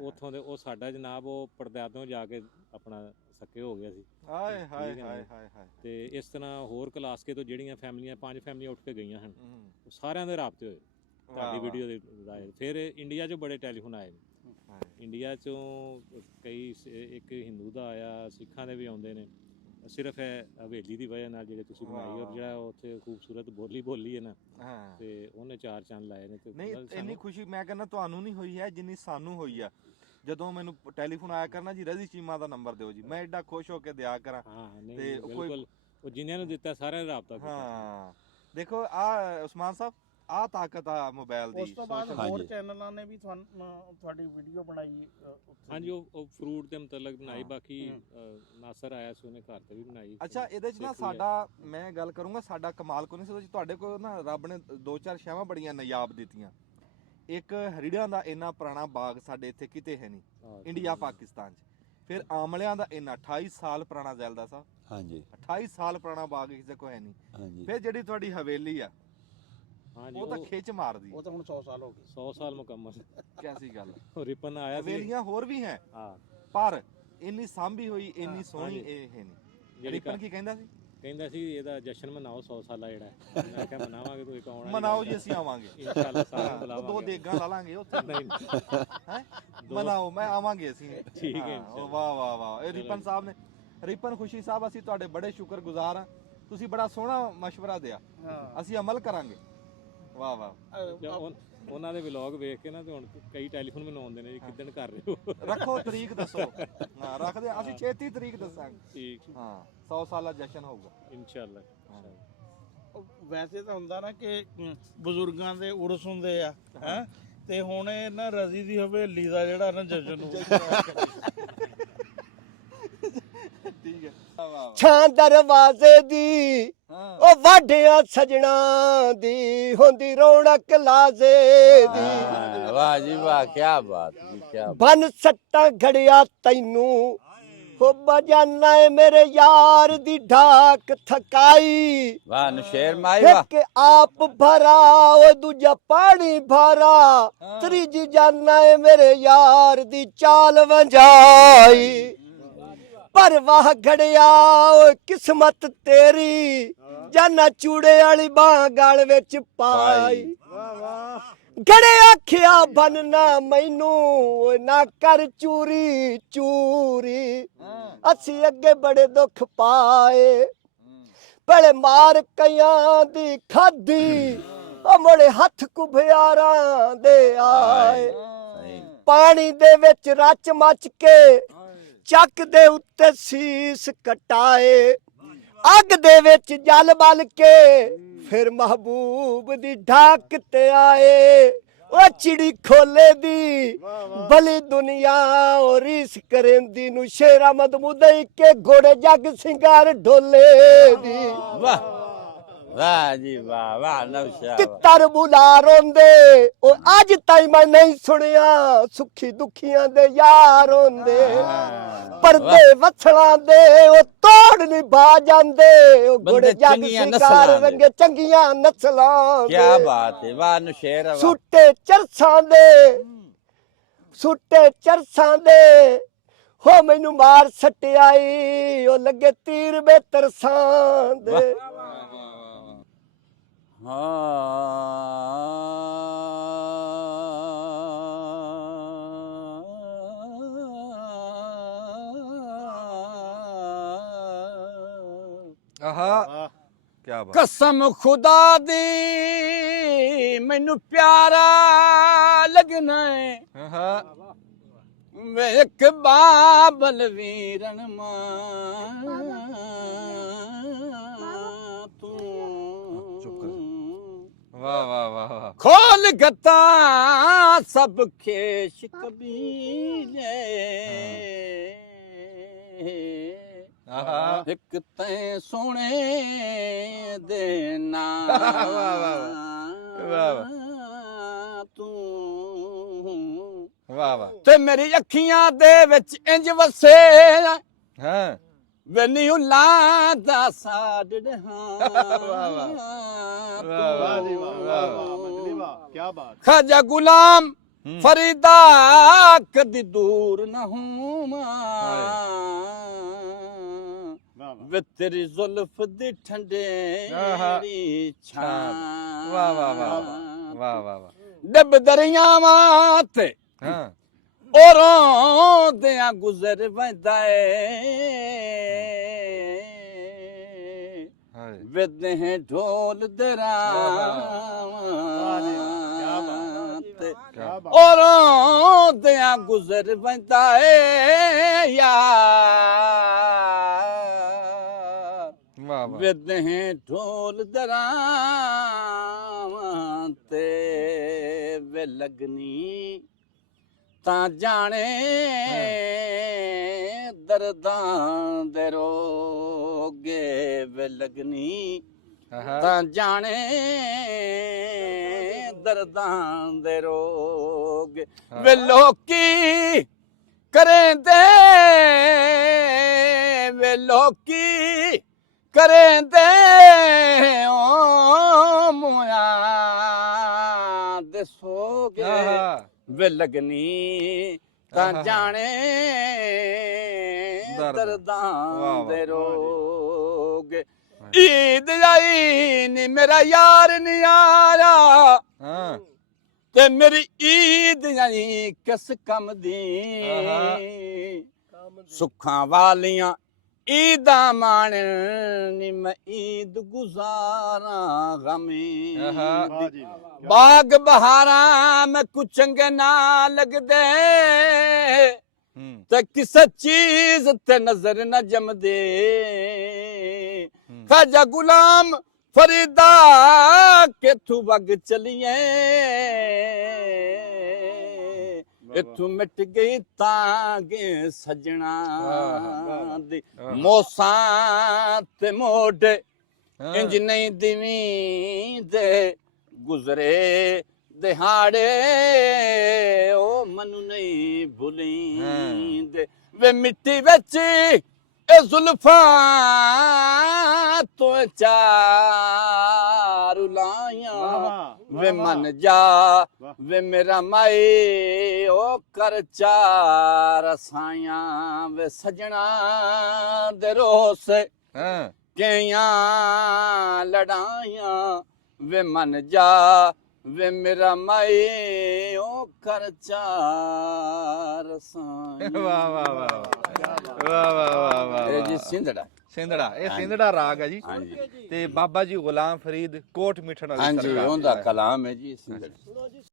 ਉੱਥੋਂ ਦੇ ਉਹ ਸਾਡਾ ਜਨਾਬ ਉਹ ਪੜਦਾਦਿਓਂ ਜਾ ਕੇ ਆਪਣਾ ਸੱਕੇ ਹੋ ਗਿਆ ਸੀ। ਹਾਏ ਹਾਏ ਹਾਏ ਹਾਏ। ਤੇ ਇਸ ਤਰ੍ਹਾਂ ਹੋਰ ਕਲਾਸਕੇ ਤੋਂ ਜਿਹੜੀਆਂ ਫੈਮਲੀਆਂ 5 ਫੈਮਲੀਆਂ ਉੱਠ ਕੇ ਗਈਆਂ ਹਨ, ਸਾਰਿਆਂ ਦੇ ਰਾਬਤੇ ਹੋਏ ਤੁਹਾਡੀ ਵੀਡੀਓ ਦੇ ਰਾਏ। ਫਿਰ ਇੰਡੀਆ 'ਚੋਂ ਬੜੇ ਟੈਲੀਫੋਨ ਆਏ। ਇੰਡੀਆ 'ਚੋਂ ਕਈ, ਇੱਕ ਹਿੰਦੂ ਦਾ ਆਇਆ, ਸਿੱਖਾਂ ਦੇ ਵੀ ਆਉਂਦੇ ਨੇ। ਸਿਰਫ ਹਵੇਲੀ ਦੀ ਵਜ੍ਹਾ ਨਾਲ ਜਿਹੜੇ ਤੁਸੀਂ ਬਣਾਈ, ਔਰ ਜਿਹੜਾ ਉੱਥੇ ਖੂਬਸੂਰਤ ਬੋਲੀ ਹੈ ਨਾ, ਤੇ ਉਹਨੇ 4 ਚੰਨ ਲਾਏ ਨੇ। ਨਹੀਂ, ਇੰਨੀ ਖੁਸ਼ੀ ਮੈਂ ਕਹਿੰਦਾ ਤੁਹਾਨੂੰ ਨਹੀਂ ਹੋਈ ਹੈ ਜਿੰਨੀ ਸਾਨੂੰ ਹੋਈ ਆ ਜਦੋਂ ਮੈਨੂੰ ਟੈਲੀਫੋਨ ਆਇਆ ਕਰਨਾ ਜੀ, ਰਜ਼ੀ ਚੀਮਾ ਦਾ ਨੰਬਰ ਦਿਓ ਜੀ, ਮੈਂ ਐਡਾ ਖੁਸ਼ ਹੋ ਕੇ ਦਿਆ ਕਰਾਂ। ਤੇ ਬਿਲਕੁਲ, ਉਹ ਜਿਨ੍ਹਾਂ ਨੂੰ ਦਿੱਤਾ ਸਾਰਿਆਂ ਨੇ ਰਾਬਤਾ ਕੀਤਾ। ਦੇਖੋ ਆ ਉਸਮਾਨ ਸਾਹਿਬ, ਆ ਤਾਕਤ ਆ ਮੋਬਾਈਲ ਦੀ। ਉਸ ਤੋਂ ਬਾਅਦ ਹੋਰ ਚੈਨਲਾਂ ਨੇ ਵੀ ਤੁਹਾਡੀ ਵੀਡੀਓ ਬਣਾਈ? ਹਾਂਜੀ, ਉਹ ਫਰੂਟ ਦੇ ਮੁਤਲਕ ਬਣਾਈ। ਬਾਕੀ ਨਾਸਰ ਆਇਆ ਸੀ, ਉਹਨੇ ਘਰ ਤੇ ਵੀ ਬਣਾਈ। ਅੱਛਾ, ਇਹਦੇ 'ਚ ਨਾ ਸਾਡਾ, ਮੈਂ ਗੱਲ ਕਰੂੰਗਾ, ਸਾਡਾ ਕਮਾਲ ਕੋਈ ਨਹੀਂ ਸੀ। ਤੁਹਾਡੇ ਕੋਲ ਨਾ ਰੱਬ ਨੇ 2-4 ਸ਼ੈਵਾਂ ਬੜੀਆਂ ਨਾਯਾਬ ਦਿੱਤੀਆਂ। ਇੱਕ ਹਰੀੜਾਂ ਦਾ ਇੰਨਾ ਪੁਰਾਣਾ ਬਾਗ ਸਾਡੇ ਇੱਥੇ ਕਿਤੇ ਹੈ ਨਹੀਂ ਇੰਡੀਆ ਪਾਕਿਸਤਾਨ 'ਚ। ਫਿਰ ਆਮਲਿਆਂ ਦਾ ਇੰਨਾ 28 ਸਾਲ ਪੁਰਾਣਾ ਜ਼ੈਲਦਾ ਸਾਹਿਬ। ਹਾਂਜੀ 28 ਸਾਲ ਪੁਰਾਣਾ ਬਾਗ ਕਿਸੇ ਕੋਲ ਹੈ ਨਹੀਂ। ਹਾਂਜੀ ਫਿਰ ਜਿਹੜੀ ਤੁਹਾਡੀ ਹਵੇਲੀ ਆ ਹਾਂਜੀ ਉਹ ਤਾਂ ਖਿੱਚ ਮਾਰਦੀ ਉਹ ਤਾਂ ਹੁਣ 100 ਸਾਲ ਹੋ ਗਏ 100 ਸਾਲ ਮੁਕੰਮਲ। ਕੈਸੀ ਗੱਲ ਉਹ ਰਿਪਨ ਆਇਆ ਸੀ। ਹਵੇਲੀਆਂ ਹੋਰ ਵੀ ਹੈ ਹਾਂ ਪਰ ਇੰਨੀ ਸਾਂਭੀ ਹੋਈ ਇੰਨੀ ਸੋਹਣੀ ਹਾਂਜੀ। ਇਹ ਹੈ ਨਹੀਂ। ਜਿਹੜੀ ਰਿਪਨ ਕੀ ਕਹਿੰਦਾ ਸੀ? ਕਹਿੰਦਾ ਸੀ ਇਹਦਾ ਜਸ਼ਨ ਮਨਾਓ 100 ਸਾਲਾ ਜਿਹੜਾ ਹੈ। ਮੈਂ ਕਿਹਾ ਮਨਾਵਾਂਗੇ, ਤੁਸੀਂ ਕੌਣ? ਮਨਾਓ ਜੀ, ਅਸੀਂ ਆਵਾਂਗੇ ਇਨਸ਼ਾਅੱਲਾ ਸਾਰਿਆਂ ਨੂੰ ਦੋ ਬੁਲਾਵਾਂਗੇ। ਦੇਗਾਂ ਲਾ ਲਾਂਗੇ ਉੱਥੇ ਨਹੀਂ ਹੈ ਮਨਾਓ, ਮੈਂ ਆਵਾਂਗੇ ਅਸੀਂ। ਠੀਕ ਹੈ ਹਾਂ, ਇੰਸ਼ਾਅੱਲਾ। ਵਾਹ ਵਾਹ ਵਾਹ। ਇਹ ਚਲੋ ਰਿਪਨ ਜੀ। ਸਾਹਿਬ ਨੇ, ਰਿਪਨ ਖੁਸ਼ੀ ਸਾਹਿਬ, ਅਸੀਂ ਤੁਹਾਡੇ ਬੜੇ ਸ਼ੁਕਰਗੁਜ਼ਾਰ ਹਾਂ। ਤੁਸੀਂ ਬੜਾ ਸੋਹਣਾ ਮਸ਼ਵਰਾ ਦਿਆ, ਅਸੀਂ ਅਮਲ ਕਰਾਂਗੇ। ਵਾਹ ਵਾਹ। ਉਹਨਾਂ ਦੇ ਵਲੌਗ ਵੇਖ ਕੇ ਨਾ ਤੇ ਹੁਣ ਕਈ ਟੈਲੀਫੋਨ ਮੈਨੂੰ ਆਉਂਦੇ ਨੇ ਜੀ, ਕਿੱਦਣ ਕਰ ਰਹੇ ਹੋ? ਰੱਖੋ ਤਰੀਕ ਦੱਸੋ। ਹਾਂ ਰੱਖਦੇ, ਅਸੀਂ 36 ਤਰੀਕ ਦੱਸਾਂਗੇ। ਠੀਕ, ਹਾਂ 100 ਸਾਲਾ ਜਸ਼ਨ ਹੋਊਗਾ ਇਨਸ਼ਾਅੱਲਾ। ਵੈਸੇ ਤਾਂ ਹੁੰਦਾ ਨਾ ਕਿ ਬਜ਼ੁਰਗਾਂ ਦੇ ਉਰਸ ਹੁੰਦੇ ਆ ਹੈ, ਤੇ ਹੁਣ ਇਹ ਨਾ ਰਜ਼ੀ ਦੀ ਹਵੇਲੀ ਦਾ ਜਿਹੜਾ ਨਾ ਜਸ਼ਨ ਹੋ ਠੀਕ ਹੈ। ਛਾਂ ਦਰਵਾਜ਼ੇ ਦੀ ਉਹ ਵਾਢਿਆਂ ਸਜਣਾ ਦੀ ਹੁੰਦੀ ਰੌਣਕ ਲਾਜ਼ੇ ਦੀ। ਵਾਹ ਜੀ ਵਾਹ, ਕੀ ਬਾਤ ਜੀ, ਕੀ ਬਾਤ। ਬਨ ਸੱਟਾਂ ਘੜਿਆ ਤੈਨੂੰ ਹੋ ਬਜਾਨਾ ਏ ਮੇਰੇ ਯਾਰ ਦੀ ਢਾਕ ਥਕਾਈ। ਵਾਹ ਨਸ਼ੇਰ ਮਾਈ ਵਾਹ। ਇੱਕ ਆਪ ਭਰਾ ਉਹ ਦੂਜਾ ਪਾਣੀ ਭਰਾ, ਤੀਜੀ ਜਾਨਾ ਏ ਮੇਰੇ ਯਾਰ ਦੀ ਚਾਲ ਵੰਜਾਈ। ਪਰ ਵਾਹ ਘੜਿਆ ਓਏ ਕਿਸਮਤ ਤੇਰੀ, ਜਾਨਾ ਚੂੜੇ ਵਾਲੀ ਬਾਹ ਗਲ ਵਿੱਚ ਪਾਈ। ਗੜੇ ਆਖਿਆ ਬੰਨਣਾ ਮੈਨੂੰ ਓਏ ਨਾ ਕਰ ਚੂਰੀ ਚੂਰੀ, ਅਸੀਂ ਅੱਗੇ ਬੜੇ ਦੁੱਖ ਪਾਏ। ਪਹਿਲੇ ਮਾਰ ਕਈਆਂ ਦੀ ਖਾਦੀ, ਉਹ ਮੁੜੇ ਹੱਥ ਕੁਭਿਆਰਾਂ ਦੇ ਆਏ। ਪਾਣੀ ਦੇ ਵਿੱਚ ਰਚ ਮਚ ਕੇ ਚੱਕ ਦੇ ਉੱਤੇ ਸੀਸ ਕਟਾਏ। ਅੱਗ ਦੇ ਵਿੱਚ ਜਲ ਬਲ ਕੇ ਫਿਰ ਮਹਬੂਬ ਦੀ ਢਾਕ ਤੇ ਆਏ। ਉਹ ਚਿੜੀ ਖੋਲੇ ਦੀ ਬਲੀ ਦੁਨੀਆ ਉਹ ਰੀਸ ਕਰੇਂਦੀ ਨੂੰ, ਸ਼ੇਰਾ ਮਦਮੂਦਈ ਕੇ ਘੋੜੇ ਜੱਗ ਸਿੰਗਾਰ ਢੋਲੇ ਦੀ। ਵਾਹ ਵਾਹ ਜੀ ਵਾਹ, ਵਾਹ ਨੌਸ਼ਾ। ਤਿੱਤਰ ਬੁਲਾ ਰੋਂਦੇ ਉਹ ਅੱਜ ਤਾਈ ਮੈਂ ਨਹੀਂ ਸੁਣਿਆ, ਸੁੱਖੀ ਦੁਖੀਆਂ ਦੇ ਯਾਰ ਹੁੰਦੇ। ਪਰਦੇ ਵਛਲਾਂ ਦੇ ਉਹ ਤੋੜ ਨਿਭਾ ਜਾਂਦੇ, ਉਹ ਘੋੜੇ ਜੱਗ ਸਿੰਗਾਰ ਰੰਗੇ ਚੰਗੀਆਂ ਨਸਲਾਂ ਦੇ। ਕੀ ਬਾਤ ਹੈ, ਵਾਹ ਨਸ਼ੇਰ। ਸੁੱਟੇ ਚਰਸਾਂ ਦੇ, ਸੁੱਟੇ ਚਰਸਾਂ ਦੇ ਹੋ ਮੈਨੂੰ ਮਾਰ ਸਟਿਆਈ, ਉਹ ਲੱਗੇ ਤੀਰ ਬੇ ਤਰਸਾਂ ਦੇ। ਆਹਾ ਕੀ ਬਾਤ। ਕਸਮ ਖੁਦਾ ਦੀ ਮੈਨੂੰ ਪਿਆਰਾ ਲੱਗਣਾ ਹੈ, ਹਾਂ ਵੇਖ ਬਾਬਲ ਵੀਰਨ ਮਾਂ ਤੂੰ। ਵਾਹ ਵਾਹ ਵਾਹ ਵਾਹ। ਖੋਲ ਗਤਾ ਸਭ ਖੇਸ਼ ਕਬੀਲੇ, ਆਹਾ ਇੱਕ ਤੈਂ ਸੋਹਣੇ ਦੇ ਨਾਂ ਵਾਹ ਵਾਹ ਵਾਹ ਤੂੰ। ਵਾਹ ਵਾਹ। ਤੇ ਮੇਰੀ ਅੱਖੀਆਂ ਦੇ ਵਿੱਚ ਇੰਜ ਵਸੇ ਹਾਂ ਵੈਨੀ ਉਲਾ ਦਾ ਸਾਡੜ ਹਾਂ। ਵਾਹ ਵਾਹ ਵਾਹ ਜੀ ਵਾਹ, ਵਾਹ ਵਾਹ ਮਜਲੀ ਵਾਹ, ਕੀ ਬਾਤ। ਖਾਜਾ ਗੁਲਾਮ ਫਰੀਦਾ ਕਦੀ ਦੂਰ ਨਾ ਹੂੰ ਵੇ ਤੇਰੀ ਜ਼ੁਲਫ ਦੀ ਠੰਡੇਰੀ ਛਾਂ। ਵਾਹ ਵਾਹ ਵਾਹ ਵਾਹ ਵਾਹ ਵਾਹ। ਡੱਬ ਦਰਿਆਵਾਂ ਤੇ ਹਾਂ ਉਹ ਰੋਂਦਿਆਂ ਗੁਜ਼ਰ ਵੈਂਦਾ ਏ, ਵੇਦੇ ਹੈ ਢੋਲ ਦਰਾਵਾਂ ਤੇ ਉਹ ਰੋਂਦਿਆਂ ਗੁਜ਼ਰ ਵੈਂਦਾ ਏ ਯਾਰ। ਵਾਹ ਵਾਹ। ਵੇਦੇ ਹੈ ਢੋਲ ਦਰਾਵਾਂ ਤੇ ਵੇ ਲੱਗਨੀ ਤਾਂ ਜਾਣੇ ਦਰਦਾਂ ਦੇ ਰੋਗੇ ਵੇ ਲੱਗਨੀ ਤਾਂ ਜਾਣੇ ਦਰਦਾਂ ਦੇ ਰੋਗ ਵੇ ਲੋਕੀ ਕਰੇਂਦੇ ਵੇ ਲੋਕੀ ਕਰੇਂਦੇ ਓ ਮੋਇਆ ਦੇ ਸੋਗੇ ਆਹਾ ਵੇ ਲਗਨੀ ਤਾਂ ਜਾਣੇ ਦਰਦ। ਵਾਹ, ਦਰਦਾਂ ਵਾਹ। ਦੇ ਰੋਗ ਈਦ ਆਈ ਨੀ ਮੇਰਾ ਯਾਰ ਨੀ ਆਇਆ ਹਾਂ ਤੇ ਮੇਰੀ ਈਦ ਆਈ ਕਿਸ ਕੰਮ ਦੀ ਆਹਾ। ਸੁੱਖਾਂ ਵਾਲੀਆਂ ਈਦਾਂ ਮਾਣਨ ਨੀ ਮੈਂ ਈਦ ਗੁਜ਼ਾਰਾਂ ਗਮੀ ਆਹਾ ਬਾਗ ਬਹਾਰਾਂ ਮੈਂ ਕੁਛ ਚੰਗੇ ਨਾ ਲੱਗਦੇ ਹੂੰ ਤੇ ਕਿਸੇ ਚੀਜ਼ ਤੇ ਨਜ਼ਰ ਨਾ ਜਮਦੇ ਖਾਜਾ ਗੁਲਾਮ ਫਰੀਦਾ ਕਿਥੋਂ ਵਗ ਚਲੀਏ ਇਥੋਂ ਮਿਟ ਗਈ ਤਾਂਗੇ ਸਜਣਾ ਦੀ ਮੋਸਾਂ ਤੇ ਮੋਢੇ ਇੰਜ ਨਹੀਂ ਦਿਵੀਂ ਦੇ ਗੁਜ਼ਰੇ ਦਿਹਾੜੇ ਉਹ ਮਨੂੰ ਨਹੀਂ ਭੁਲੀਂਦੇ ਵੇ ਮਿੱਟੀ ਵਿੱਚ ਇਹ ਜ਼ੁਲਫਾਂ ਤੋਂ ਚਾਰ ਲਾਈਆਂ ਵੇ ਮਨ ਜਾ ਵੇ ਮੇਰਾ ਮਾਏ ਉਹ ਕਰ ਚਾਰ ਸਾਈਆਂ ਵੇ ਸਜਣਾ ਦੇ ਰੋਸ ਹਾਂ ਕਿਆਂ ਲੜਾਈਆਂ ਵੇ ਮਨ ਜਾ ਵੇ ਮੇਰਾ ਮਾਏ ਉਹ ਕਰ ਚਾਰ ਸਾਈਆਂ ਵਾਹ ਵਾਹ ਵਾਹ ਵਾਹ ਵਾਹ ਵਾਹ ਇਹ ਜੀ ਸਿੰਧੜਾ ਸਿੰਧੜਾ ਇਹ ਸਿੰਧੜਾ ਰਾਗ ਹੈ ਜੀ ਹਾਂਜੀ ਤੇ ਬਾਬਾ ਜੀ ਗੁਲਾਮ ਫਰੀਦ ਕੋਟ ਮਿੱਠਣ ਵਾਲੀ ਹਾਂਜੀ ਸਰਕਾਰ ਉਹਦਾ ਕਲਾਮ ਹੈ ਜੀ ਸਿੰਧੜਾ